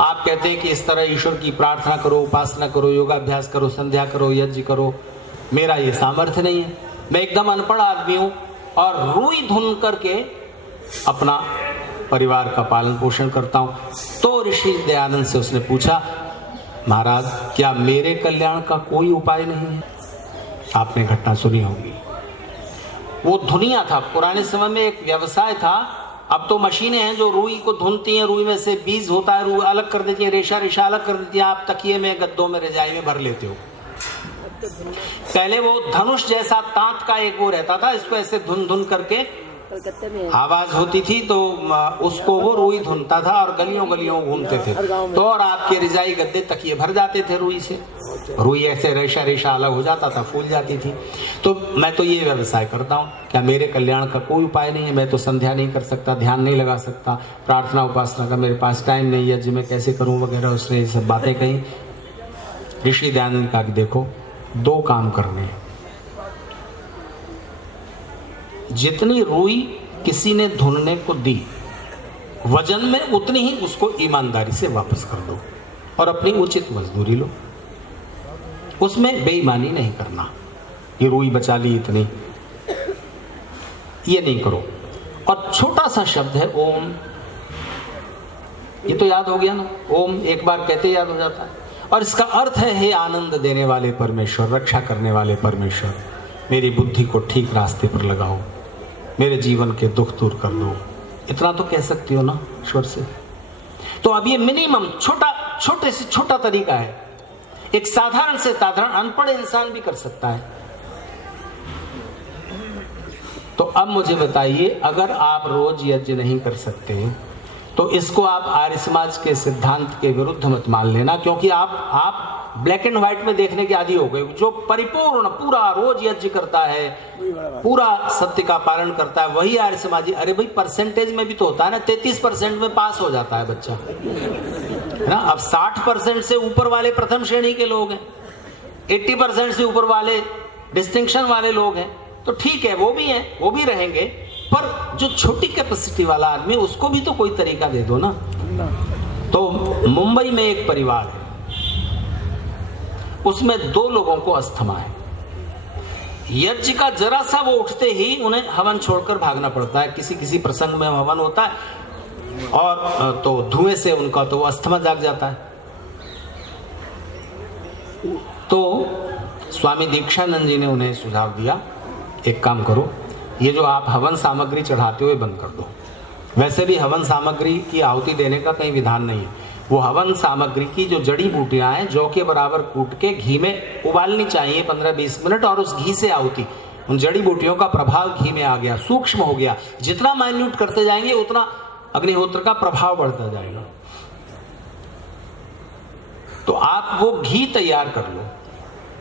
आप कहते हैं कि इस तरह ईश्वर की प्रार्थना करो, उपासना करो, योगाभ्यास करो, संध्या करो, यज्ञ करो, मेरा ये सामर्थ्य नहीं है, मैं एकदम अनपढ़ आदमी हूं और रुई धुन करके अपना परिवार का पालन पोषण करता हूं। तो ऋषि दयानंद से उसने पूछा, महाराज क्या मेरे कल्याण का कोई उपाय नहीं है? आपने घटना सुनी होगी, वो धुनिया था। पुराने समय में एक व्यवसाय था, अब तो मशीनें हैं जो रुई को धुनती हैं, रुई में से बीज होता है, रुई अलग कर देती है, रेशा रेशा अलग कर देती है, आप तकिए में, गद्दों में, रजाई में भर लेते हो। पहले वो धनुष जैसा तांत का एक वो रहता था, इसको ऐसे धुन धुन करके आवाज होती थी तो उसको वो रुई धुनता था और गलियों गलियों घूमते थे, तो और आपके रिजाई गद्दे तकिए भर जाते थे रुई से। रुई ऐसे रेशा रेशा अलग हो जाता था, फूल जाती थी। तो मैं तो ये व्यवसाय करता हूँ, क्या मेरे कल्याण का कोई उपाय नहीं है? मैं तो संध्या नहीं कर सकता, ध्यान नहीं लगा सकता, प्रार्थना उपासना का मेरे पास टाइम नहीं है, जी मैं कैसे करूँ वगैरह। उसने ये सब बातें कही। ऋषि दयानंद का देखो, दो काम करने हैं। जितनी रुई किसी ने धुनने को दी, वजन में उतनी ही उसको ईमानदारी से वापस कर दो और अपनी उचित मजदूरी लो। उसमें बेईमानी नहीं करना, ये रुई बचा ली इतनी, ये नहीं करो। और छोटा सा शब्द है ओम, ये तो याद हो गया ना, ओम एक बार कहते याद हो जाता है। और इसका अर्थ है, हे आनंद देने वाले परमेश्वर, रक्षा करने वाले परमेश्वर, मेरी बुद्धि को ठीक रास्ते पर लगाओ, मेरे जीवन के दुख दूर कर दो, इतना तो कह सकती हो ना ईश्वर से। तो अब ये मिनिमम छोटे से छोटा तरीका है, एक साधारण से साधारण अनपढ़ इंसान भी कर सकता है। तो अब मुझे बताइए, अगर आप रोज यज्ञ नहीं कर सकते तो इसको आप आर्य समाज के सिद्धांत के विरुद्ध मत मान लेना, क्योंकि आप ब्लैक एंड व्हाइट में देखने के आदी हो गए। जो परिपूर्ण पूरा रोज यज्ञ करता है, पूरा सत्य का पालन करता है, वही आर्य समाजी। अरे भाई, परसेंटेज में भी तो होता है ना, 33% में पास हो जाता है बच्चा, है ना। अब 60% से ऊपर वाले प्रथम श्रेणी के लोग हैं, 80% से ऊपर वाले डिस्टिंक्शन वाले लोग हैं, तो ठीक है, वो भी हैं, वो भी रहेंगे। पर जो छोटी कैपेसिटी वाला आदमी, उसको भी तो कोई तरीका दे दो ना। तो मुंबई में एक परिवार है, उसमें 2 लोगों को अस्थमा है। यज्ञ का जरा सा वो उठते ही उन्हें हवन छोड़कर भागना पड़ता है। किसी किसी प्रसंग में हवन होता है और तो धुएं से उनका तो अस्थमा जाग जाता है। तो स्वामी दीक्षानंद जी ने उन्हें सुझाव दिया, एक काम करो, ये जो आप हवन सामग्री चढ़ाते हो ये बंद कर दो। वैसे भी हवन सामग्री की आहुति देने का कहीं विधान नहीं है। वो हवन सामग्री की जो जड़ी बूटियां हैं, जौ के बराबर कूट के घी में उबालनी चाहिए 15-20 मिनट, और उस घी से आहुति, उन जड़ी बूटियों का प्रभाव घी में आ गया, सूक्ष्म हो गया। जितना माइन्यूट करते जाएंगे उतना अग्निहोत्र का प्रभाव बढ़ता जाएगा। तो आप वो घी तैयार कर लो,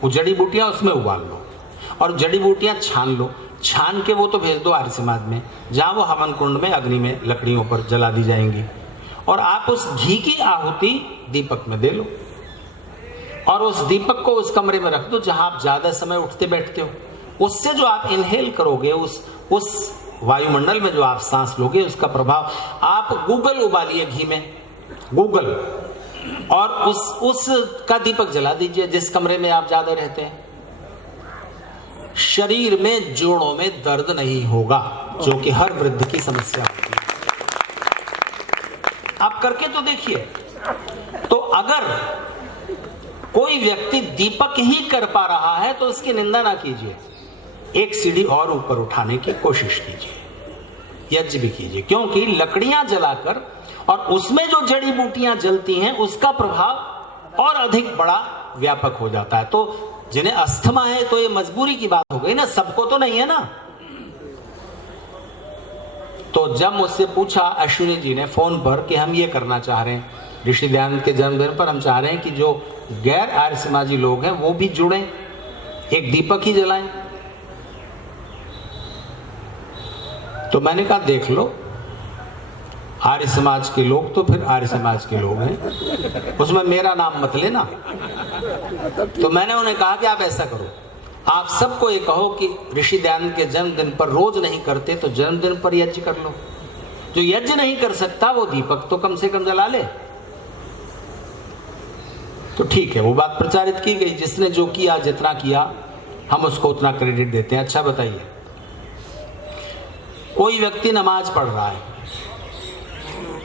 वो जड़ी बूटियां उसमें उबाल लो, और जड़ी बूटियां छान लो। छान के वो तो भेज दो आर्य समाज में, जहां वो हवन कुंड में अग्नि में लकड़ियों पर जला दी जाएंगी। और आप उस घी की आहुति दीपक में दे लो, और उस दीपक को उस कमरे में रख दो जहां आप ज्यादा समय उठते बैठते हो। उससे जो आप इनहेल करोगे, उस वायुमंडल में जो आप सांस लोगे, उसका प्रभाव, आप गूगल उबालिए घी में, गूगल, और उस का दीपक जला दीजिए जिस कमरे में आप ज्यादा रहते हैं। शरीर में जोड़ों में दर्द नहीं होगा, जो कि हर वृद्ध की समस्या होती है। आप करके तो देखिए। तो अगर कोई व्यक्ति दीपक ही कर पा रहा है तो उसकी निंदा ना कीजिए, एक सीढ़ी और ऊपर उठाने की कोशिश कीजिए, यज्ञ भी कीजिए, क्योंकि लकड़ियां जलाकर और उसमें जो जड़ी बूटियां जलती हैं उसका प्रभाव और अधिक बड़ा व्यापक हो जाता है। तो जिन्हें अस्थमा है तो ये मजबूरी की बात हो गई ना, सबको तो नहीं है ना। तो जब मुझसे पूछा अश्विनी जी ने फोन पर कि हम ये करना चाह रहे हैं, ऋषि दयानंद के जन्मदिन पर हम चाह रहे हैं कि जो गैर आर्य समाजी लोग हैं वो भी जुड़ें, एक दीपक ही जलाएं। तो मैंने कहा देख लो, आर्य समाज के लोग तो फिर आर्य समाज के लोग हैं, उसमें मेरा नाम मत लेना। तो मैंने उन्हें कहा कि आप ऐसा करो, आप सबको ये कहो कि ऋषि दयानंद के जन्मदिन पर रोज नहीं करते तो जन्मदिन पर यज्ञ कर लो। जो यज्ञ नहीं कर सकता वो दीपक तो कम से कम जला ले। तो ठीक है, वो बात प्रचारित की गई। जिसने जो किया, जितना किया, हम उसको उतना क्रेडिट देते हैं। अच्छा बताइए, कोई व्यक्ति नमाज पढ़ रहा है,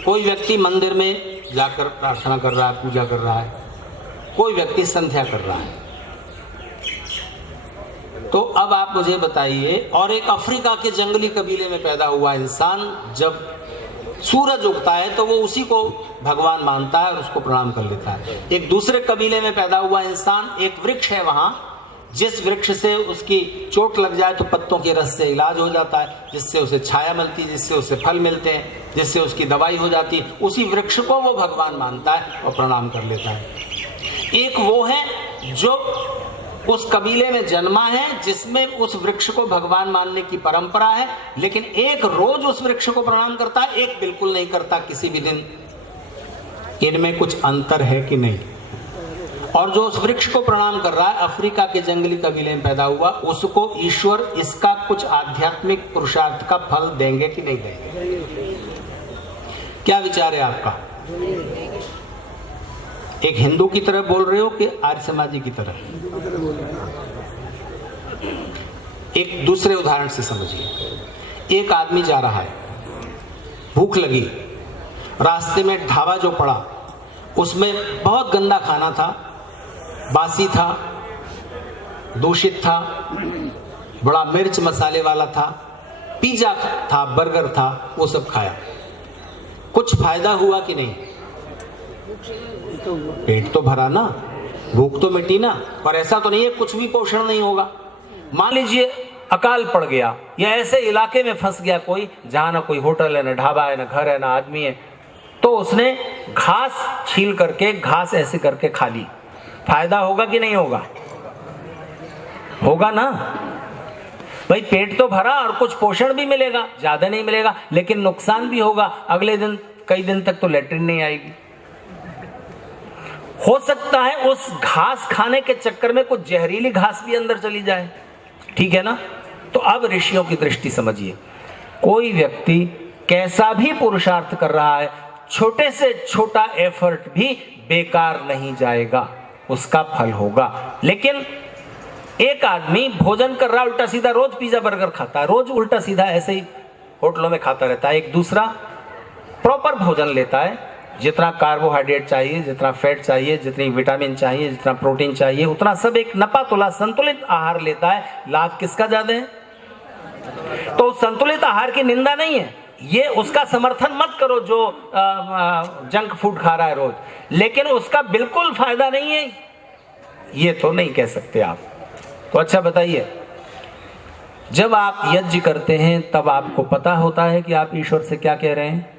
कोई व्यक्ति मंदिर में जाकर प्रार्थना कर रहा है, पूजा कर रहा है, कोई व्यक्ति संध्या कर रहा है। तो अब आप मुझे बताइए, और एक अफ्रीका के जंगली कबीले में पैदा हुआ इंसान जब सूरज उगता है तो वो उसी को भगवान मानता है और उसको प्रणाम कर लेता है। एक दूसरे कबीले में पैदा हुआ इंसान, एक वृक्ष है वहां, जिस वृक्ष से उसकी चोट लग जाए तो पत्तों के रस से इलाज हो जाता है, जिससे उसे छाया मिलती है, जिससे उसे फल मिलते हैं, जिससे उसकी दवाई हो जाती है। उसी वृक्ष को वो भगवान मानता है और प्रणाम कर लेता है। एक वो है जो उस कबीले में जन्मा है जिसमें उस वृक्ष को भगवान मानने की परंपरा है, लेकिन एक रोज उस वृक्ष को प्रणाम करता है, एक बिल्कुल नहीं करता किसी भी दिन। इनमें कुछ अंतर है कि नहीं? और जो उस वृक्ष को प्रणाम कर रहा है, अफ्रीका के जंगली कबीले में पैदा हुआ, उसको ईश्वर इसका कुछ आध्यात्मिक पुरुषार्थ का फल देंगे कि नहीं देंगे? क्या विचार है आपका? एक हिंदू की तरह बोल रहे हो कि आर्य समाजी की तरह? एक दूसरे उदाहरण से समझिए। एक आदमी जा रहा है, भूख लगी, रास्ते में ढाबा जो पड़ा उसमें बहुत गंदा खाना था, बासी था, दूषित था, बड़ा मिर्च मसाले वाला था, पिज्जा था, बर्गर था, वो सब खाया, कुछ फायदा हुआ कि नहीं? पेट तो भरा ना, भूख तो मिटी ना, पर ऐसा तो नहीं है कुछ भी पोषण नहीं होगा। मान लीजिए अकाल पड़ गया या ऐसे इलाके में फंस गया कोई जहां ना कोई होटल है, ना ढाबा है, ना घर है, ना आदमी है, तो उसने घास छील करके, घास ऐसे करके खा ली, फायदा होगा कि नहीं होगा? होगा ना भाई, पेट तो भरा और कुछ पोषण भी मिलेगा, ज्यादा नहीं मिलेगा, लेकिन नुकसान भी होगा। अगले दिन कई दिन तक तो लेटरिन नहीं आएगी। हो सकता है उस घास खाने के चक्कर में कुछ जहरीली घास भी अंदर चली जाए, ठीक है ना? तो अब ऋषियों की दृष्टि समझिए, कोई व्यक्ति कैसा भी पुरुषार्थ कर रहा है, छोटे से छोटा एफर्ट भी बेकार नहीं जाएगा, उसका फल होगा। लेकिन एक आदमी भोजन कर रहा है उल्टा सीधा, रोज पिज्जा बर्गर खाता है, रोज उल्टा सीधा ऐसे ही होटलों में खाता रहता है। एक दूसरा प्रॉपर भोजन लेता है, जितना कार्बोहाइड्रेट चाहिए, जितना फैट चाहिए, जितनी विटामिन चाहिए, जितना प्रोटीन चाहिए, उतना सब एक नपा तुला संतुलित आहार लेता है। लाभ किसका ज्यादा है? तो संतुलित आहार की निंदा नहीं है, ये उसका समर्थन मत करो जो जंक फूड खा रहा है रोज, लेकिन उसका बिल्कुल फायदा नहीं है, ये तो नहीं कह सकते आप। तो अच्छा बताइए, जब आप यज्ञ करते हैं तब आपको पता होता है कि आप ईश्वर से क्या कह रहे हैं?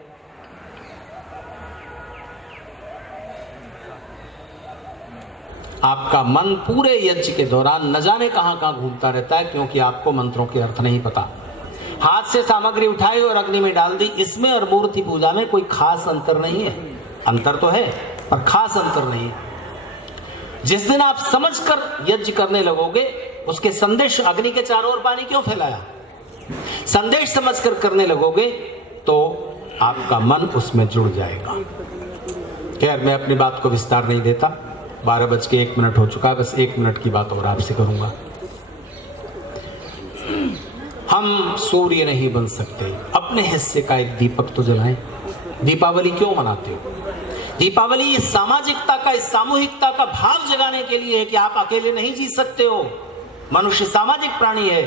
आपका मन पूरे यज्ञ के दौरान न जाने कहां कहां घूमता रहता है, क्योंकि आपको मंत्रों के अर्थ नहीं पता। हाथ से सामग्री उठाई और अग्नि में डाल दी, इसमें और मूर्ति पूजा में कोई खास अंतर नहीं है। अंतर तो है पर खास अंतर नहीं है। जिस दिन आप समझकर यज्ञ करने लगोगे, उसके संदेश, अग्नि के चारों ओर पानी क्यों फैलाया, संदेश समझकर करने लगोगे तो आपका मन उसमें जुड़ जाएगा। खैर, मैं अपनी बात को विस्तार नहीं देता, 12:01 हो चुका है, बस 1 मिनट की बात और आपसे करूंगा। हम सूर्य नहीं बन सकते, अपने हिस्से का एक दीपक तो जलाएं। दीपावली क्यों मनाते हो? दीपावली इस सामाजिकता का, इस सामूहिकता का भाव जगाने के लिए है कि आप अकेले नहीं जी सकते हो। मनुष्य सामाजिक प्राणी है,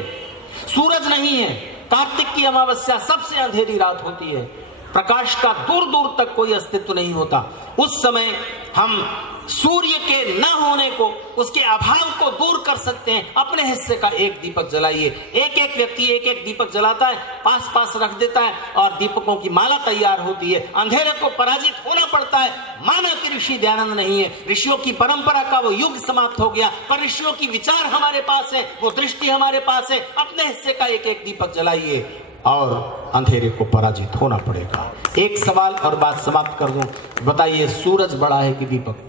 सूरज नहीं है। कार्तिक की अमावस्या सबसे अंधेरी रात होती है, प्रकाश का दूर दूर तक कोई अस्तित्व नहीं होता। उस समय हम सूर्य के न होने को, उसके अभाव को दूर कर सकते हैं। अपने हिस्से का एक दीपक जलाइए। एक एक व्यक्ति एक एक दीपक जलाता है, पास पास रख देता है और दीपकों की माला तैयार होती है। अंधेरे को पराजित होना पड़ता है। माना कि ऋषि दयानंद नहीं है, ऋषियों की परंपरा का वो युग समाप्त हो गया, पर ऋषियों की विचार हमारे पास है, वो दृष्टि हमारे पास है। अपने हिस्से का एक एक दीपक जलाइए और अंधेरे को पराजित होना पड़ेगा। एक सवाल और बात समाप्त कर दूं, बताइए, सूरज बड़ा है कि दीपक?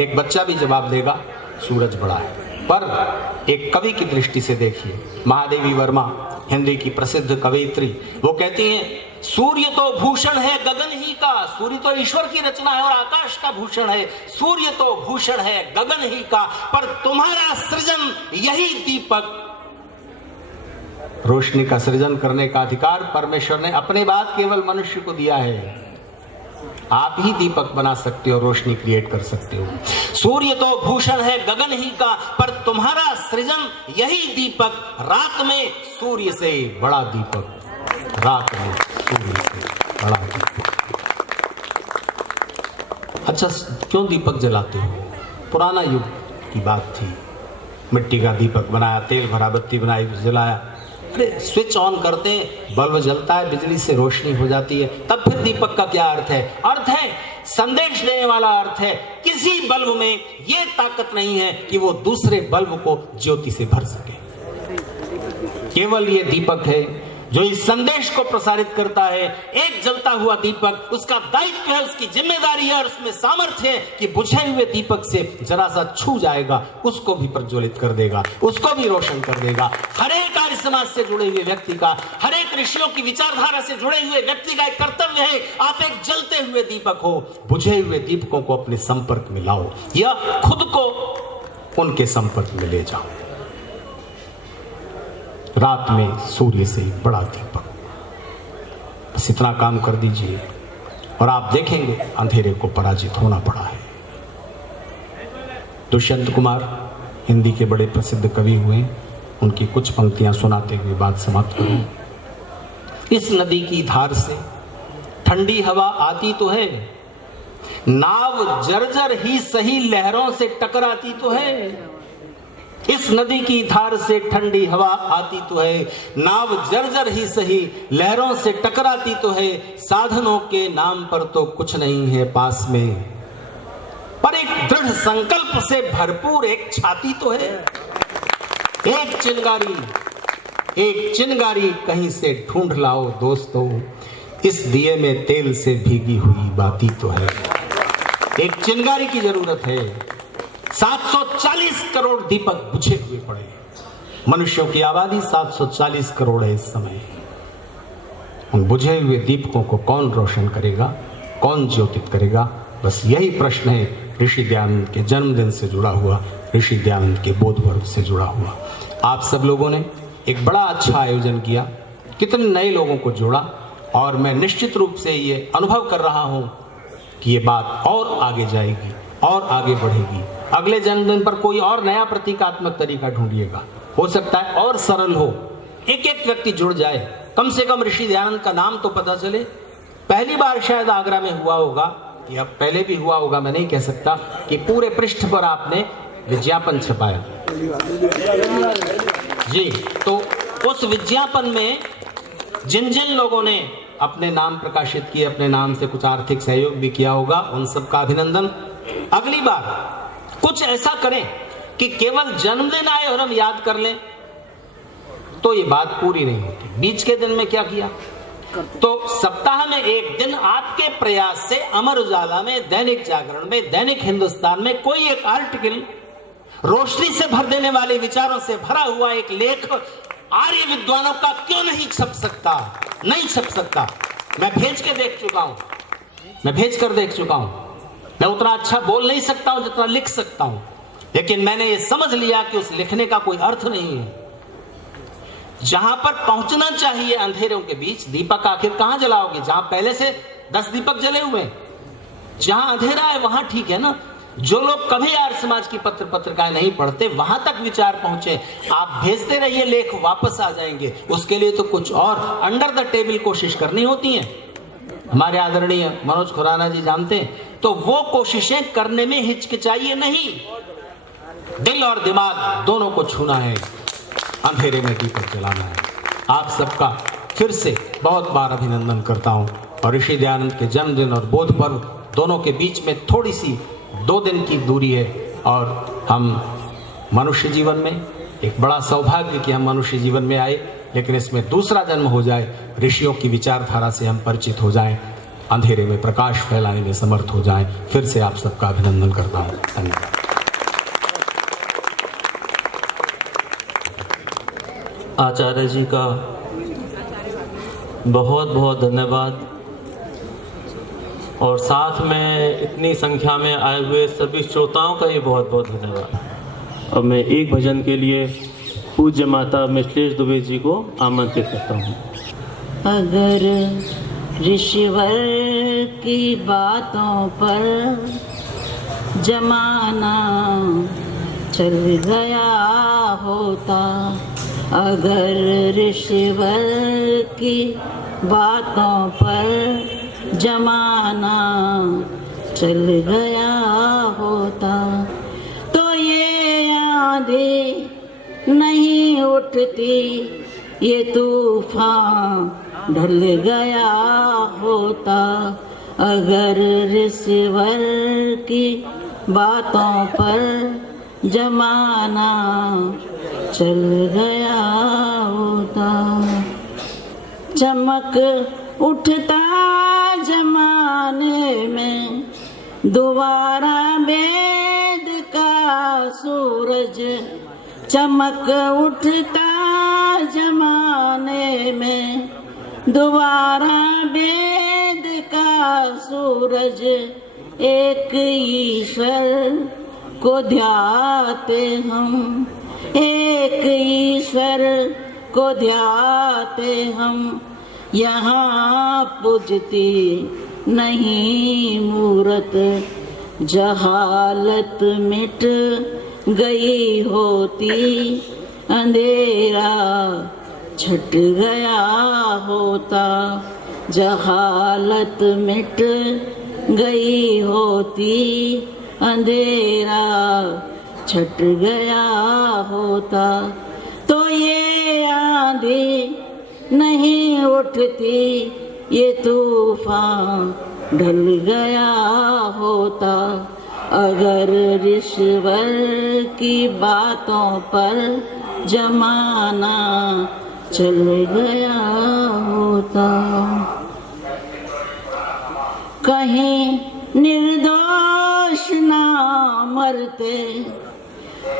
एक बच्चा भी जवाब देगा सूरज बड़ा है। पर एक कवि की दृष्टि से देखिए, महादेवी वर्मा, हिंदी की प्रसिद्ध कवयित्री, वो कहती हैं, सूर्य तो भूषण है गगन ही का। सूर्य तो ईश्वर की रचना है और आकाश का भूषण है। सूर्य तो भूषण है गगन ही का, पर तुम्हारा सृजन यही दीपक। रोशनी का सृजन करने का अधिकार परमेश्वर ने अपने बाद केवल मनुष्य को दिया है। आप ही दीपक बना सकते हो, रोशनी क्रिएट कर सकते हो। सूर्य तो भूषण है गगन ही का, पर तुम्हारा सृजन यही दीपक। रात में सूर्य से बड़ा दीपक, रात में सूर्य से बड़ा दीपक। अच्छा, क्यों दीपक जलाते हो? पुराना युग की बात थी, मिट्टी का दीपक बनाया, तेल भरा बत्ती बनाई, जलाया। अरे स्विच ऑन करते हैं, बल्ब जलता है, बिजली से रोशनी हो जाती है। तब फिर दीपक का क्या अर्थ है? अर्थ है संदेश देने वाला अर्थ है। किसी बल्ब में यह ताकत नहीं है कि वो दूसरे बल्ब को ज्योति से भर सके। केवल ये दीपक है जो इस संदेश को प्रसारित करता है। एक जलता हुआ दीपक, उसका दायित्व है, उसकी जिम्मेदारी है और उसमें सामर्थ्य है कि बुझे हुए दीपक से जरा सा छू जाएगा, उसको भी प्रज्वलित कर देगा, उसको भी रोशन कर देगा। हर एक आर्य समाज से जुड़े हुए व्यक्ति का, हर एक ऋषियों की विचारधारा से जुड़े हुए व्यक्ति का एक कर्तव्य है, आप एक जलते हुए दीपक हो। बुझे हुए दीपकों को अपने संपर्क में लाओ या खुद को उनके संपर्क में ले जाओ। रात में सूर्य से बड़ा दीपक, बस इतना काम कर दीजिए और आप देखेंगे अंधेरे को पराजित होना पड़ा है। दुष्यंत कुमार हिंदी के बड़े प्रसिद्ध कवि हुए, उनकी कुछ पंक्तियां सुनाते हुए बात समाप्त करूं। इस नदी की धार से ठंडी हवा आती तो है, नाव जर्जर ही सही लहरों से टकराती तो है। इस नदी की धार से ठंडी हवा आती तो है, नाव जर्जर ही सही लहरों से टकराती तो है। साधनों के नाम पर तो कुछ नहीं है पास में, पर एक दृढ़ संकल्प से भरपूर एक छाती तो है। एक चिंगारी कहीं से ढूंढ लाओ दोस्तों, इस दिए में तेल से भीगी हुई बाती तो है। एक चिंगारी की जरूरत है। 740 करोड़ दीपक बुझे हुए पड़े हैं। मनुष्यों की आबादी 740 करोड़ है इस समय। उन बुझे हुए दीपकों को कौन रोशन करेगा, कौन ज्योतित करेगा? बस यही प्रश्न है ऋषि दयानंद के जन्मदिन से जुड़ा हुआ, ऋषि दयानंद के बोध पर्व से जुड़ा हुआ। आप सब लोगों ने एक बड़ा अच्छा आयोजन किया, कितने नए लोगों को जोड़ा, और मैं निश्चित रूप से ये अनुभव कर रहा हूँ कि ये बात और आगे जाएगी और आगे बढ़ेगी। अगले जन्मदिन पर कोई और नया प्रतीकात्मक तरीका ढूंढिएगा, हो सकता है और सरल हो, एक एक व्यक्ति जुड़ जाए, कम से कम ऋषि दयानंद का नाम तो पता चले। पहली बार शायद आगरा में हुआ होगा, या पहले भी हुआ होगा, मैं नहीं कह सकता, कि पूरे पृष्ठ पर आपने विज्ञापन छपाया जी। तो उस विज्ञापन में जिन जिन लोगों ने अपने नाम प्रकाशित किए, अपने नाम से कुछ आर्थिक सहयोग भी किया होगा, उन सबका अभिनंदन। अगली बार कुछ ऐसा करें कि केवल जन्मदिन आए और हम याद कर लें, तो ये बात पूरी नहीं होती। बीच के दिन में क्या किया? तो सप्ताह में एक दिन आपके प्रयास से अमर उजाला में, दैनिक जागरण में, दैनिक हिंदुस्तान में कोई एक आर्टिकल, रोशनी से भर देने वाले विचारों से भरा हुआ एक लेख आर्य विद्वानों का क्यों नहीं छप सकता? नहीं छप सकता। मैं भेज के देख चुका हूं, मैं भेज कर देख चुका हूं। मैं उतना अच्छा बोल नहीं सकता हूं जितना लिख सकता हूं, लेकिन मैंने ये समझ लिया कि उस लिखने का कोई अर्थ नहीं है। जहां पर पहुंचना चाहिए अंधेरों के बीच, दीपक आखिर कहां जलाओगे? जहां पहले से 10 दीपक जले हुए, जहां अंधेरा है वहां ठीक है ना। जो लोग कभी आर्य समाज की पत्र पत्रिकाएं नहीं पढ़ते, वहां तक विचार पहुंचे। आप भेजते रहिए, लेख वापस आ जाएंगे। उसके लिए तो कुछ और अंडर द टेबल कोशिश करनी होती है। हमारे आदरणीय मनोज खुराना जी जानते हैं, तो वो कोशिशें करने में हिचकिचाइए नहीं। दिल और दिमाग दोनों को छूना है, अंधेरे में दीपक जलाना है। आप सबका फिर से बहुत बार अभिनंदन करता हूं। और ऋषि दयानंद के जन्मदिन और बोध पर्व दोनों के बीच में थोड़ी सी 2 दिन की दूरी है, और हम मनुष्य जीवन में एक बड़ा सौभाग्य कि हम मनुष्य जीवन में आए, लेकिन इसमें दूसरा जन्म हो जाए, ऋषियों की विचारधारा से हम परिचित हो जाएं, अंधेरे में प्रकाश फैलाने में समर्थ हो जाएं। फिर से आप सबका अभिनंदन करता हूं। धन्यवाद। आचार्य जी का बहुत बहुत धन्यवाद, और साथ में इतनी संख्या में आए हुए सभी श्रोताओं का भी बहुत बहुत धन्यवाद। अब मैं एक भजन के लिए पूज्य माता मिश्लेश दुबे जी को आमंत्रित करता हूँ। अगर ऋषिवर की बातों पर जमाना चल गया होता, अगर ऋषिवर की बातों पर जमाना चल गया होता, तो ये आंधी नहीं उठती, ये तूफान ढल गया होता। अगर ऋषिवर की बातों पर जमाना चल गया होता। चमक उठता जमाने में दोबारा वेद का सूरज, चमक उठता जमाने में दोबारा वेद का सूरज। एक ईश्वर को ध्याते हम, एक ईश्वर को ध्याते हम, यहाँ पूजती नहीं मूरत, जहालत मिट गई होती, अंधेरा छट गया होता, जहालत मिट गई होती, अंधेरा छट गया होता। तो ये आंधी नहीं उठती, ये तूफान ढल गया होता। अगर ऋषिवर की बातों पर जमाना चल गया होता। कहीं निर्दोष ना मरते,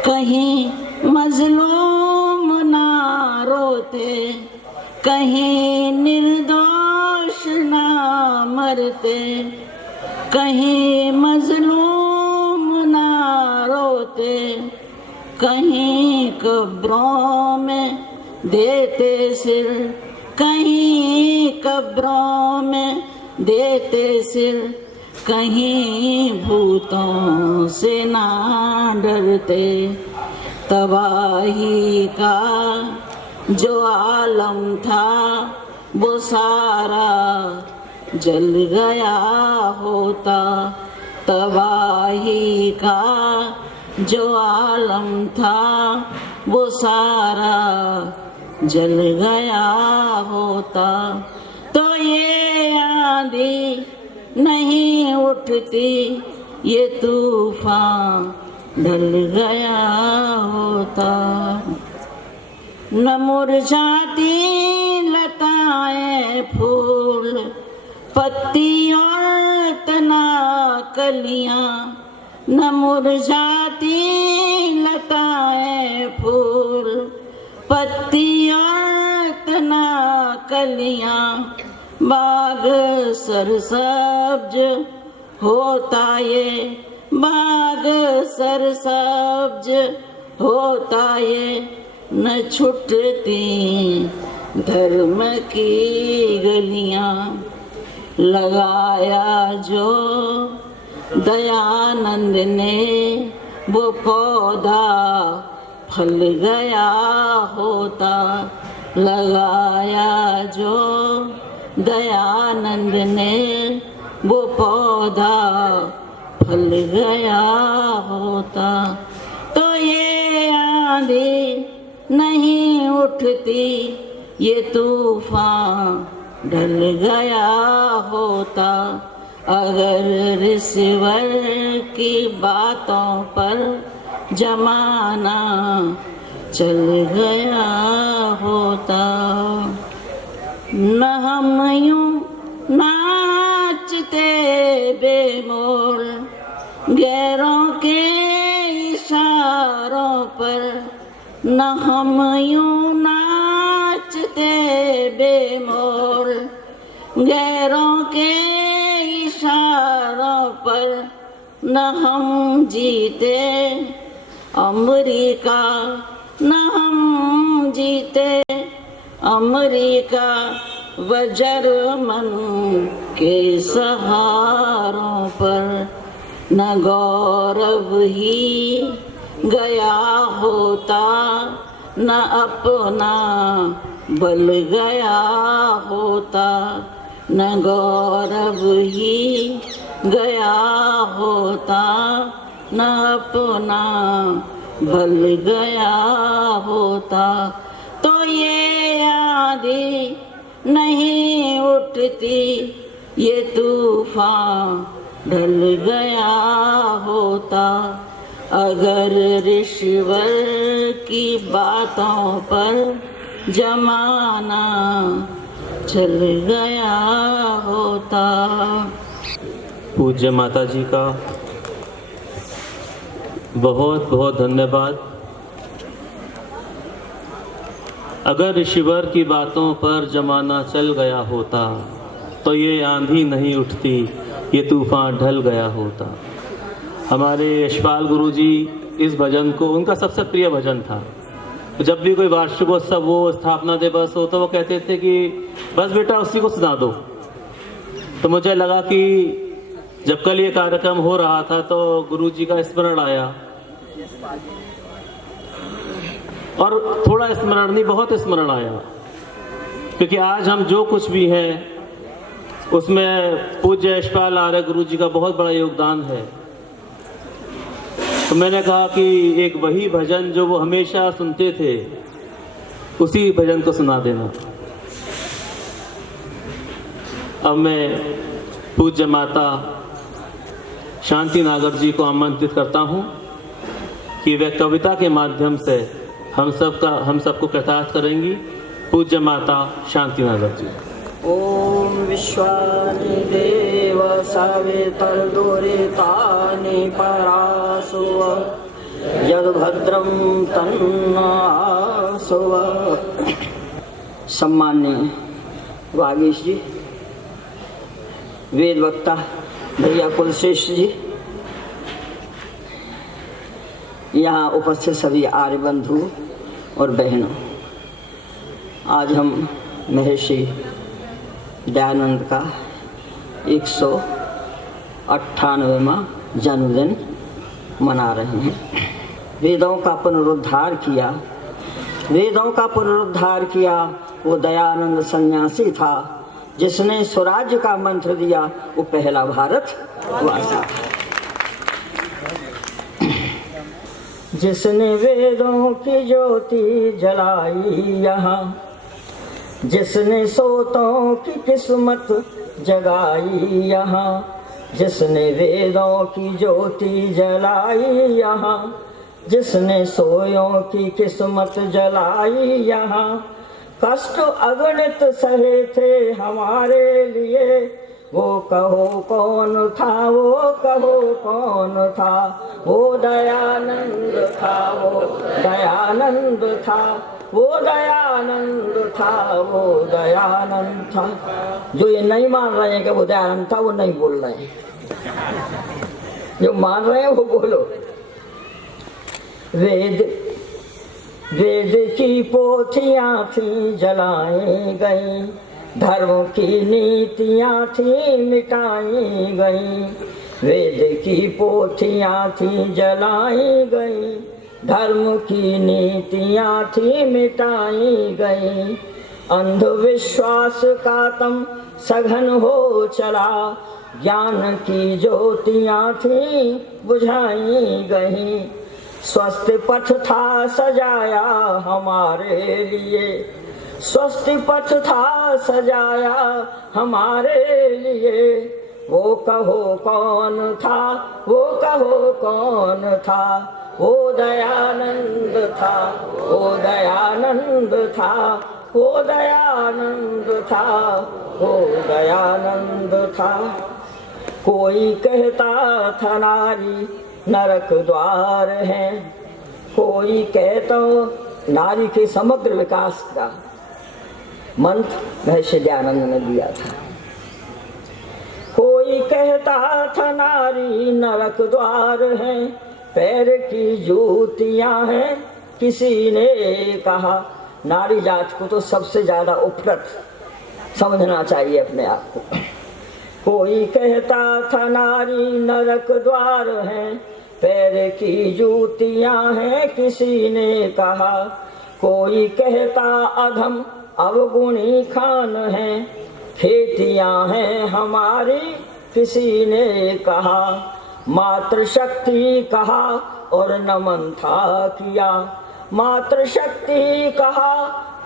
कहीं मजलूम ना रोते, कहीं निर्दोष ना मरते, कहीं मजलूम ना रोते, कहीं कब्रों में देते सिर, कहीं कब्रों में देते सिर, कहीं भूतों से ना डरते। तबाही का जो आलम था वो सारा जल गया होता। तबाही का जो आलम था वो सारा जल गया होता। तो ये आंधी नहीं उठती, ये तूफान ढल गया होता। न मुरझाती लताएं फूल पत्ती और तना कलियां, न मुरझाती लताएं फूल पत्ती और तना कलियां, बाग सरसब्ज होता ये, बाग सरसब्ज होता ये, न छुटती धर्म की गलियां। लगाया जो दयानंद ने वो पौधा फल गया होता। लगाया जो दयानंद ने वो पौधा फल गया होता। तो ये आंधी नहीं उठती, ये तूफान ढल गया होता। अगर ऋषिवर की बातों पर जमाना चल गया होता। न हम यूं नाचते बेमोल गैरों के इशारों पर, न हम यूं नाचते बेमोल गैरों के इशारों पर, न हम जीते अमेरिका, न हम जीते अमेरिका व जर्मन के सहारों पर, न गौरव ही गया होता, न अपना बल गया होता, न गौरव ही गया होता, न अपना बल गया होता। तो ये आंधी नहीं उठती, ये तूफान ढल गया होता। अगर ऋषिवर की बातों पर जमाना चल गया होता। पूज्य माता जी का बहुत बहुत धन्यवाद। अगर ऋषिवर की बातों पर जमाना चल गया होता तो ये आंधी नहीं उठती, ये तूफान ढल गया होता। हमारे यशपाल गुरु जी इस भजन को, उनका सबसे प्रिय भजन था। जब भी कोई वार्षिकोत्सव हो, स्थापना दिवस हो, तो वो कहते थे कि बस बेटा उसी को सुना दो। तो मुझे लगा कि जब कल ये कार्यक्रम हो रहा था तो गुरु जी का स्मरण आया। और थोड़ा स्मरण नहीं, बहुत स्मरण आया, क्योंकि आज हम जो कुछ भी हैं उसमें पूज्य यशपाल आर्य गुरु जी का बहुत बड़ा योगदान है। तो मैंने कहा कि एक वही भजन जो वो हमेशा सुनते थे, उसी भजन को सुना देना। अब मैं पूज्य माता शांति नागर जी को आमंत्रित करता हूँ कि वे कविता के माध्यम से हम सबको कृतार्थ करेंगी। पूज्य माता शांति नागर जी। ॐ विश्वानि देव सवितर्दुरितानि परासुव यद्भद्रं तन्नासुव। सम्माननीय वागीश जी, वेद वक्ता भैया कुलश्रेष्ठ जी, यहाँ उपस्थित सभी आर्य बंधु और बहनों, आज हम महर्षि दयानंद का 198वां जन्मदिन मना रहे हैं। वेदों का पुनरुद्धार किया, वेदों का पुनरुद्धार किया वो दयानंद सन्यासी था, जिसने स्वराज्य का मंत्र दिया, वो पहला भारत वासी था। जिसने वेदों की ज्योति जलाई यहाँ, जिसने सोतों की किस्मत जगाई यहाँ, जिसने वेदों की ज्योति जलाई यहाँ, जिसने सोयों की किस्मत जलाई यहाँ। कष्ट अगणित सहे थे हमारे लिए, वो कहो कौन था, वो कहो कौन था। वो दयानंद था, वो दयानंद था, वो दयानंद था, वो दयानंद था। जो ये नहीं मान रहे हैं कि वो दयानंद था, वो नहीं बोल रहे हैं। जो मान रहे हैं वो बोलो। वेद की पोथियां थी जलाई गई, धर्म की नीतियां थी मिटाई गई। वेद की पोथियां थी जलाई गई, धर्म की नीतियां थी मिटाई गई। अंधविश्वास का तम सघन हो चला, ज्ञान की ज्योतियां थी बुझाई गई। स्वस्थ पथ था सजाया हमारे लिए, स्वस्थ पथ था सजाया हमारे लिए। वो कहो कौन था, वो कहो कौन था। वो दयानंद था, वो दयानंद था, वो दयानंद था, वो दयानंद था। कोई कहता था नारी नरक द्वार है, कोई कहता नारी के समग्र विकास का मंत्र महर्षि दयानंद ने दिया था। कोई कहता था नारी नरक द्वार है, पैर की जूतियां हैं, किसी ने कहा। नारी जात को तो सबसे ज्यादा उपरत समझना चाहिए अपने आप को। कोई कहता था नारी नरक द्वार है, पैर की जूतियां हैं, किसी ने कहा। कोई कहता अधम अवगुणी खान है, खेतियां हैं हमारी, किसी ने कहा। मातृशक्ति कहा और नमन था किया, मातृशक्ति कहा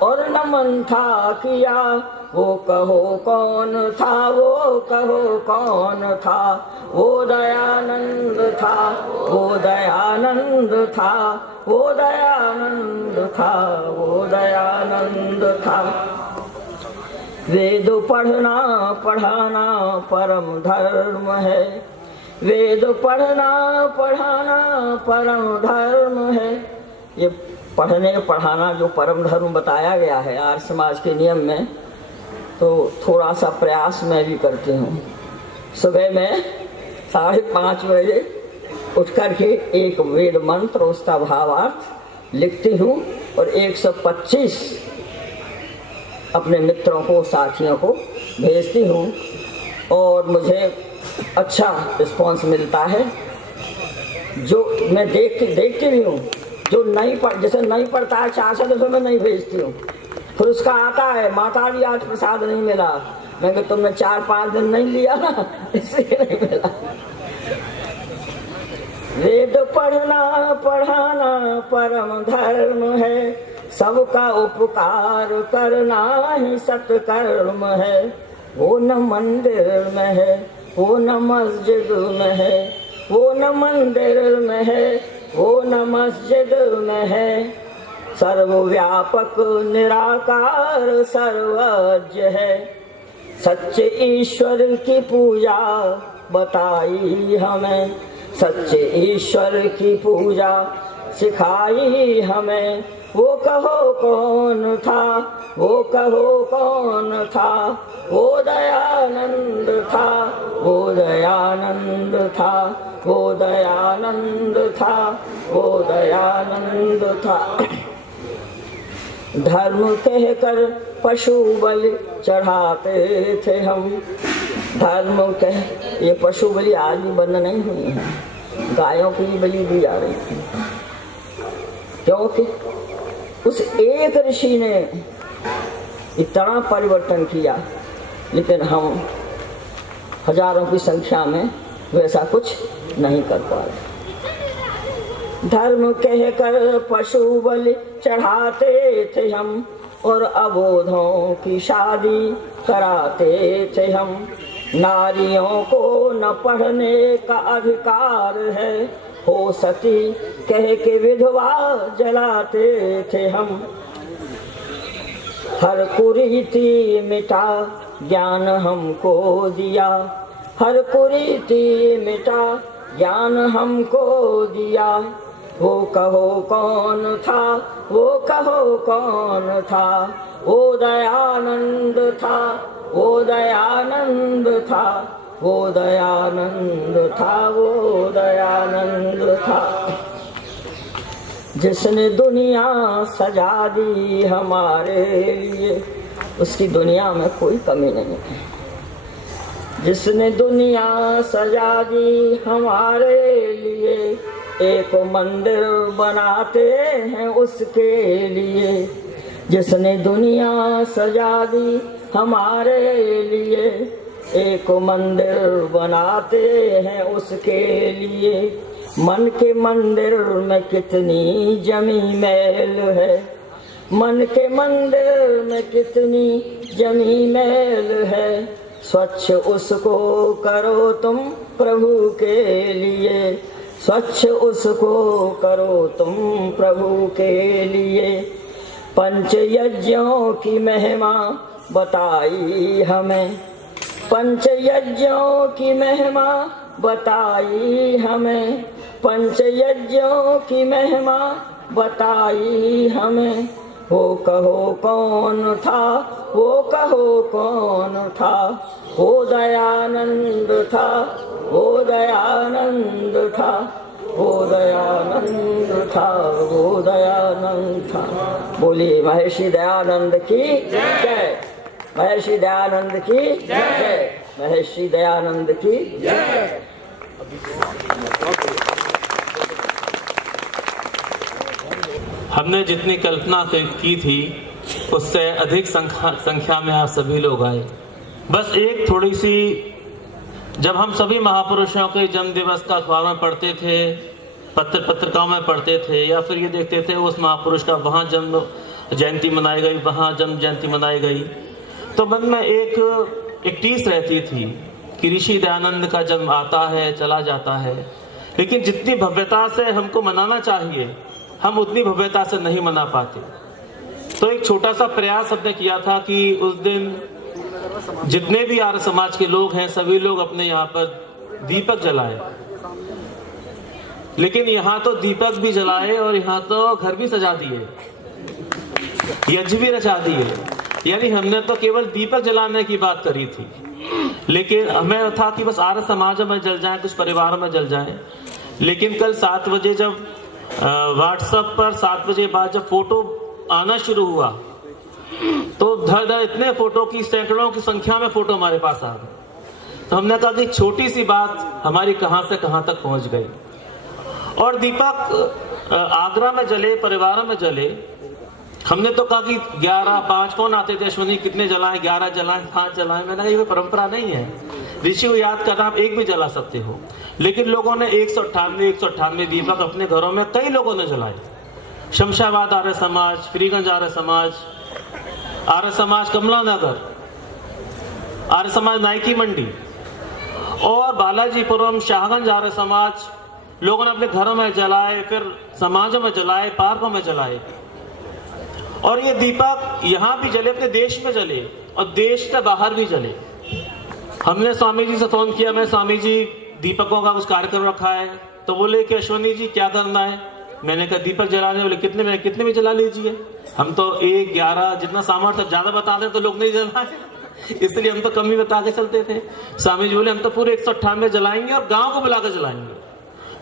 और नमन था किया। वो कहो कौन था, वो कहो कौन था। वो दयानंद था, वो दयानंद था, वो दयानंद था, वो दयानंद था। वेद पढ़ना पढ़ाना परम धर्म है, वेद पढ़ना पढ़ाना परम धर्म है। ये पढ़ने पढ़ाना जो परम धर्म बताया गया है आर्य समाज के नियम में, तो थोड़ा सा प्रयास मैं भी करती हूँ। सुबह में 5:30 बजे उठ कर के एक वेद मंत्र उसका भावार्थ लिखती हूँ और 125 अपने मित्रों को साथियों को भेजती हूँ और मुझे अच्छा रिस्पॉन्स मिलता है। जो मैं देखती भी हूँ, जो नहीं पढ़, जैसे नहीं पढ़ता है 4 साल तो मैं नहीं भेजती हूँ। फिर उसका आता है, माता जी आज प्रसाद नहीं मिला। मैं कहता तुमने 4-5 दिन नहीं लिया ना, इसलिए नहीं मिला। वेद पढ़ना पढ़ाना परम धर्म है, सबका उपकार करना ही सत्कर्म है। वो न मंदिर में है, वो न मस्जिद में है, वो न मंदिर में है, वो न मस्जिद में है। सर्वव्यापक निराकार सर्वज्ञ है। सच्चे ईश्वर की पूजा बताई हमें, सच्चे ईश्वर की पूजा सिखाई हमें। वो कहो कौन था, वो कहो कौन था, वो दयानंद था, वो दयानंद था, वो दयानंद था, वो दयानंद था। धर्म कहकर पशु बलि चढ़ाते थे हम। धर्म कह, ये पशु बलि आज भी बंद नहीं हुई है, गायों की बलि दी जा रही थी, क्योंकि उस एक ऋषि ने इतना परिवर्तन किया। लेकिन हम हजारों की संख्या में वैसा कुछ नहीं कर पा रहे। धर्म कहकर पशु बलि चढ़ाते थे हम, और अबोधों की शादी कराते थे हम। नारियों को न पढ़ने का अधिकार है, हो सती कह के विधवा जलाते थे हम। हर कुरीति मिटा ज्ञान हमको दिया, हर कुरीति मिटा ज्ञान हमको दिया। वो कहो कौन था, वो कहो कौन था, वो दयानंद था, वो दयानंद था, वो दयानंद था, वो दयानंद था। जिसने दुनिया सजा दी हमारे लिए, उसकी दुनिया में कोई कमी नहीं है। जिसने दुनिया सजा दी हमारे लिए, एक मंदिर बनाते हैं उसके लिए। जिसने दुनिया सजा दी हमारे लिए, एक मंदिर बनाते हैं उसके लिए। मन के मंदिर में कितनी जमी मैल है, मन के मंदिर में कितनी जमी मैल है। स्वच्छ उसको करो तुम प्रभु के लिए, स्वच्छ उसको करो तुम प्रभु के लिए। पंच यज्ञों की महिमा बताई हमें, पंच यज्ञों की महिमा बताई हमें, पंच यज्ञों की महिमा बताई हमें। वो कहो कौन था, वो कहो कौन था, वो दयानंद था, वो दयानंद था, वो दयानंद था, वो दयानंद था। बोलिए महर्षि दयानंद की जय, महर्षि दयानंद की जय, महर्षि दयानंद की जय। हमने जितनी कल्पना की थी उससे अधिक संख्या में आप सभी लोग आए। बस एक थोड़ी सी, जब हम सभी महापुरुषों के जन्म दिवस का अखबार में पढ़ते थे, पत्रिकाओं में पढ़ते थे, या फिर ये देखते थे उस महापुरुष का वहाँ जन्म जयंती मनाई गई, वहाँ जन्म जयंती मनाई गई, तो मन में एक टीस रहती थी कि ऋषि दयानंद का जन्म आता है चला जाता है, लेकिन जितनी भव्यता से हमको मनाना चाहिए हम उतनी भव्यता से नहीं मना पाते। तो एक छोटा सा प्रयास हमने किया था कि उस दिन जितने भी आर्य समाज के लोग हैं सभी लोग अपने यहाँ पर दीपक जलाए। लेकिन यहाँ तो दीपक भी जलाए और यहाँ तो घर भी सजा दिए, यज्ञ भी रचा दिए। यानी हमने तो केवल दीपक जलाने की बात करी थी, लेकिन हमें था कि बस आर्य समाज में जल जाए, कुछ परिवार में जल जाए। लेकिन कल 7 बजे जब व्हाट्सएप पर 7 बजे बाद जब फोटो आना शुरू हुआ तो धड़ धड़ इतने फोटो की, सैकड़ों की संख्या में फोटो हमारे पास आ गए। तो हमने कहा कि छोटी सी बात हमारी कहां से कहां तक पहुंच गई। और दीपक आगरा में जले, परिवारों में जले। हमने तो कहा कि 11, 5 कौन आते थे, अश्वनी कितने जलाएं, 11 जलाएं, 5 जलाएं। मैंने कहा ये परंपरा नहीं है, ऋषि को याद करना आप एक भी जला सकते हो। लेकिन लोगों ने 198 दीपक अपने घरों में कई लोगों ने जलाए। शमशाबाद आर्य समाज, फ्रीगंज आर्य समाज कमला नगर, आर्य समाज नायकी मंडी और बालाजीपुरम, शाहगंज आर्य समाज, लोगों ने अपने घरों में जलाए, फिर समाजों में जलाए, पार्कों में जलाए। और ये दीपक यहाँ भी जले, अपने देश में जले और देश से बाहर भी जले। हमने स्वामी जी से फोन किया, मैं स्वामी जी दीपकों का कुछ कार्यक्रम रखा है, तो बोले कि अश्वनी जी क्या करना है। मैंने कहा दीपक जलाने। बोले कितने में, कितने में जला लीजिए। हम तो 1, 11 जितना सामर्थ्य, ज्यादा बता दें तो लोग नहीं जलाए, इसलिए हम तो कम ही बता के चलते थे। स्वामी जी बोले हम तो पूरे 198 जलाएंगे और गांव को बुला कर जलाएंगे।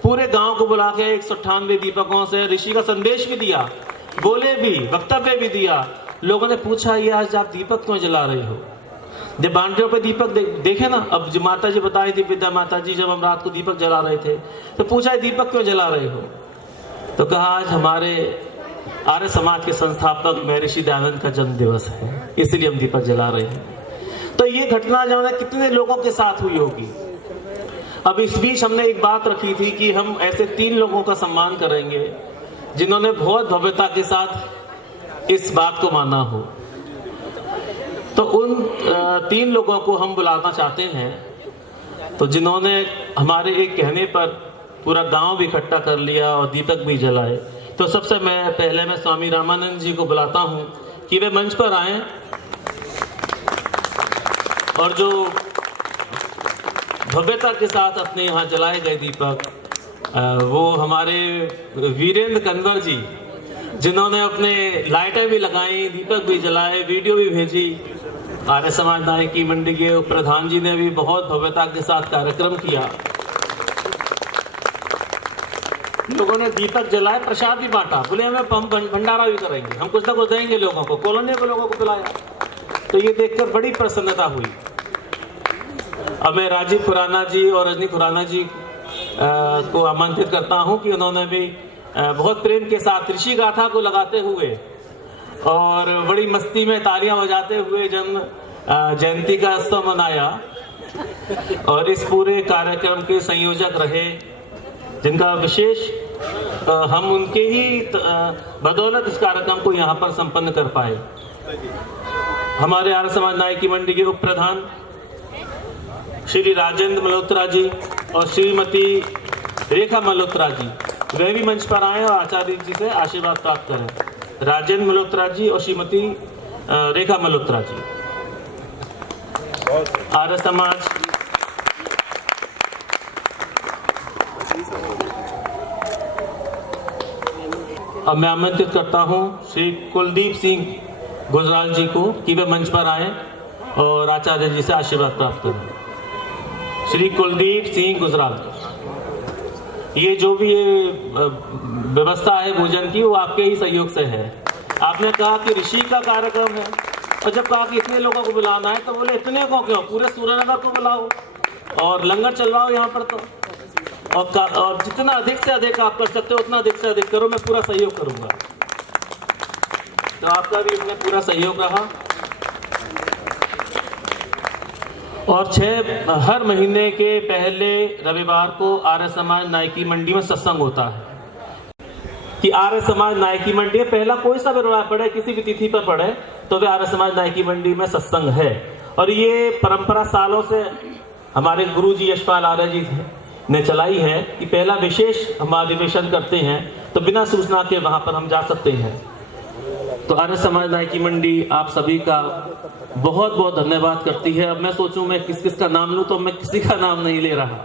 पूरे गांव को बुला के 198 दीपकों से ऋषि का संदेश भी दिया, बोले भी, वक्तव्य भी दिया। लोगों ने पूछा ये आज आप दीपक क्यों जला रहे हो। जब बांटियों पे दीपक देखे ना, अब जो माता जी बताई थी, विद्या माता जी, जब हम रात को दीपक जला रहे थे तो पूछा दीपक क्यों जला रहे हो। तो कहा आज हमारे आर्य समाज के संस्थापक महर्षि दयानंद का जन्म दिवस है, इसलिए हम दीपक जला रहे हैं। तो ये घटना जो है कितने लोगों के साथ हुई होगी। अब इस बीच हमने एक बात रखी थी कि हम ऐसे 3 लोगों का सम्मान करेंगे जिन्होंने बहुत भव्यता के साथ इस बात को माना हो। तो उन 3 लोगों को हम बुलाना चाहते हैं, तो जिन्होंने हमारे एक कहने पर पूरा गांव भी इकट्ठा कर लिया और दीपक भी जलाए। तो सबसे पहले मैं स्वामी रामानंद जी को बुलाता हूं कि वे मंच पर आएं और जो भव्यता के साथ अपने यहाँ जलाए गए दीपक, वो हमारे वीरेंद्र कन्वर जी, जिन्होंने अपने लाइटें भी लगाई, दीपक भी जलाए, वीडियो भी भेजी। आर्य समाज नायकी मंडी के प्रधान जी ने भी बहुत भव्यता के साथ कार्यक्रम किया। लोगों ने दीपक जलाए, प्रसाद भी बांटा, बोले हमें भंडारा भी करेंगे, हम कुछ ना कुछ देंगे लोगों को। कॉलोनी के लोगों को पिलाया। तो ये देखकर बड़ी प्रसन्नता हुई। अब मैं राजीव खुराना जी और रजनी खुराना जी को आमंत्रित करता हूं कि उन्होंने भी बहुत प्रेम के साथ ऋषि गाथा को लगाते हुए और बड़ी मस्ती में तालियां बजाते हुए जन्म जयंती का उत्सव मनाया। और इस पूरे कार्यक्रम के संयोजक रहे, जिनका विशेष हम उनके ही बदौलत इस कार्यक्रम को यहाँ पर संपन्न कर पाए। हमारे आर्य समाज नायकी मंडी के उप प्रधान श्री राजेंद्र मल्होत्रा जी और श्रीमती रेखा मल्होत्रा जी, वे भी मंच पर आए और आचार्य जी से आशीर्वाद प्राप्त करें। राजेंद्र मल्होत्रा जी और श्रीमती रेखा मल्होत्रा जी, आर्य समाज अब मैं आमंत्रित करता हूं श्री कुलदीप सिंह गुजराल जी को कि वे मंच पर आए और आचार्य जी से आशीर्वाद प्राप्त करें। श्री कुलदीप सिंह गुजराल, ये जो भी ये व्यवस्था है भोजन की, वो आपके ही सहयोग से है। आपने कहा कि ऋषि का कार्यक्रम है, और जब कहा कि इतने लोगों को बुलाना है तो बोले इतने को क्यों, पूरे सूर्यनगर को बुलाओ और लंगर चलवाओ यहाँ पर। तो और जितना अधिक से अधिक आप कर सकते हो उतना अधिक से अधिक करो, मैं पूरा सहयोग करूंगा। तो आपका भी इसमें पूरा सहयोग रहा। और 6 हर महीने के पहले रविवार को आर्य समाज नायकी मंडी में सत्संग होता है। कि आर्य समाज नायकी मंडी में पहला कोई सा भी रविवार पड़े, किसी भी तिथि पर पड़े, तो वे आर्य समाज नायकी मंडी में सत्संग है। और ये परंपरा सालों से हमारे गुरु जी यशपाल आर्य जी ने चलाई है कि पहला विशेष हम अधिवेशन करते हैं तो बिना सूचना के वहां पर हम जा सकते हैं। तो आर्य समाज नायकी मंडी आप सभी का बहुत बहुत धन्यवाद करती है। अब मैं सोचूं मैं किस किस का नाम लूं, तो मैं किसी का नाम नहीं ले रहा।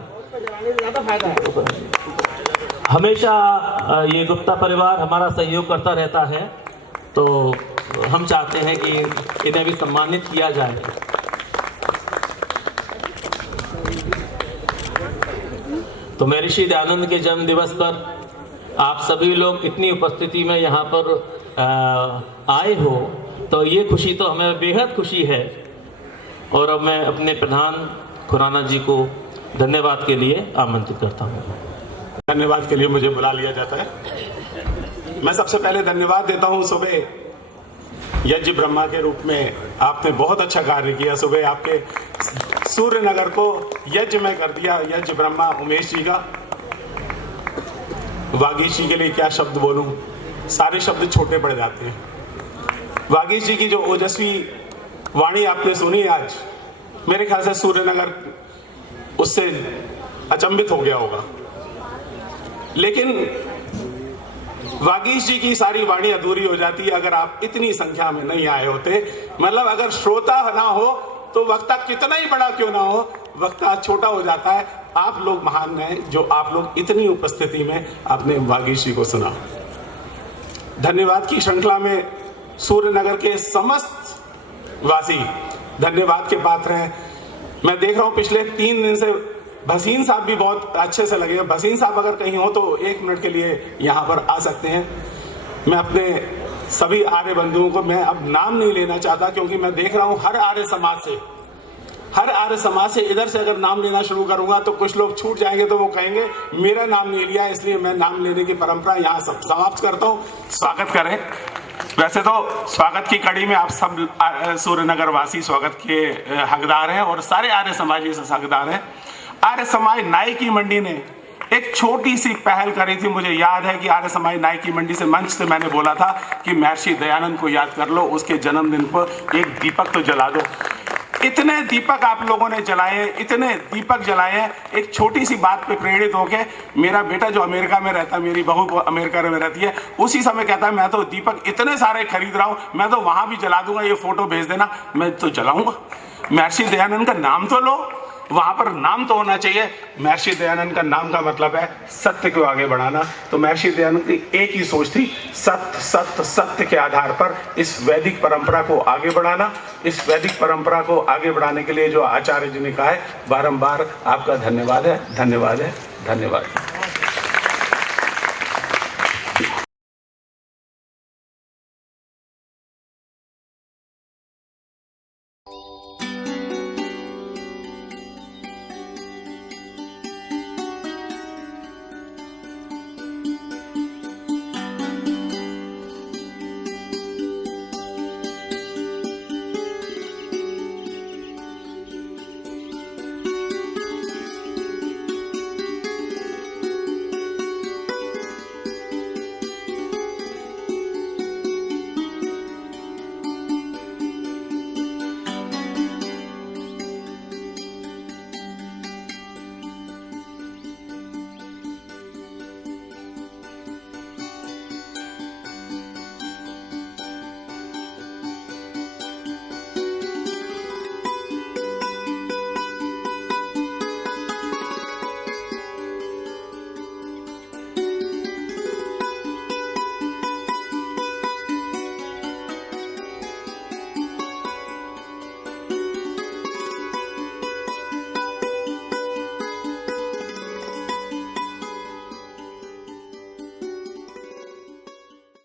हमेशा ये गुप्ता परिवार हमारा सहयोग करता रहता है, तो हम चाहते हैं कि इन्हें भी सम्मानित किया जाए। तो महर्षि दयानंद के जन्म दिवस पर आप सभी लोग इतनी उपस्थिति में यहाँ पर आए हो, तो ये खुशी तो हमें बेहद खुशी है। और अब मैं अपने प्रधान खुराना जी को धन्यवाद के लिए आमंत्रित करता हूँ। धन्यवाद के लिए मुझे बुला लिया जाता है। मैं सबसे पहले धन्यवाद देता हूं। सुबह यज्ञ ब्रह्मा के रूप में आपने बहुत अच्छा कार्य किया। सुबह आपके सूर्य नगर को यज्ञ में कर दिया। यज्ञ ब्रह्मा उमेश जी का। वागीश जी के लिए क्या शब्द बोलूं, सारे शब्द छोटे पड़ जाते हैं। वागीश जी की जो ओजस्वी वाणी आपने सुनी आज, मेरे ख्याल से सूर्य नगर उससे अचंभित हो गया होगा। लेकिन वागीश जी की सारी वाणी अधूरी हो जाती है अगर आप इतनी संख्या में नहीं आए होते। मतलब अगर श्रोता ना हो तो वक्ता कितना ही बड़ा क्यों ना हो, वक्ता छोटा हो जाता है। आप लोग महान हैं जो आप लोग इतनी उपस्थिति में आपने वागीश जी को सुना। धन्यवाद की श्रृंखला में सूर्य नगर के समस्त वासी धन्यवाद के पात्र हैं। मैं देख रहा हूं पिछले 3 दिन से भसीन साहब भी बहुत अच्छे से लगे। भसीन साहब अगर कहीं हो तो 1 मिनट के लिए यहाँ पर आ सकते हैं। मैं अपने सभी आर्य बंधुओं को, मैं अब नाम नहीं लेना चाहता क्योंकि मैं देख रहा हूँ हर आर्य समाज से इधर से अगर नाम लेना शुरू करूंगा तो कुछ लोग छूट जाएंगे, तो वो कहेंगे मेरा नाम नहीं लिया। इसलिए मैं नाम लेने की परंपरा यहाँ समाप्त करता हूँ। स्वागत करें। वैसे तो स्वागत की कड़ी में आप सब सूर्यनगर वासी स्वागत के हकदार हैं और सारे आर्य समाजी से हकदार हैं। आर्य समाज नाई की मंडी ने एक छोटी सी पहल करी थी। मुझे याद है कि आर्य समाज नाई की मंडी से मंच से मैंने बोला था कि महर्षि दयानंद को याद कर लो, उसके जन्मदिन पर एक दीपक तो जला दो। इतने दीपक आप लोगों ने जलाए, इतने दीपक जलाए। एक छोटी सी बात पे प्रेरित होके मेरा बेटा जो अमेरिका में रहता है, मेरी बहू को अमेरिका में रहती है, उसी समय कहता है मैं तो दीपक इतने सारे खरीद रहा हूं, मैं तो वहां भी जला दूंगा, ये फोटो भेज देना। मैं तो जलाऊंगा। महर्षि दयानंद का नाम तो लो, वहां पर नाम तो होना चाहिए। महर्षि दयानंद का नाम का मतलब है सत्य को आगे बढ़ाना। तो महर्षि दयानंद की एक ही सोच थी, सत्य सत्य सत्य के आधार पर इस वैदिक परंपरा को आगे बढ़ाना। इस वैदिक परंपरा को आगे बढ़ाने के लिए जो आचार्य जी ने कहा है, बारंबार आपका धन्यवाद है, धन्यवाद है, धन्यवाद।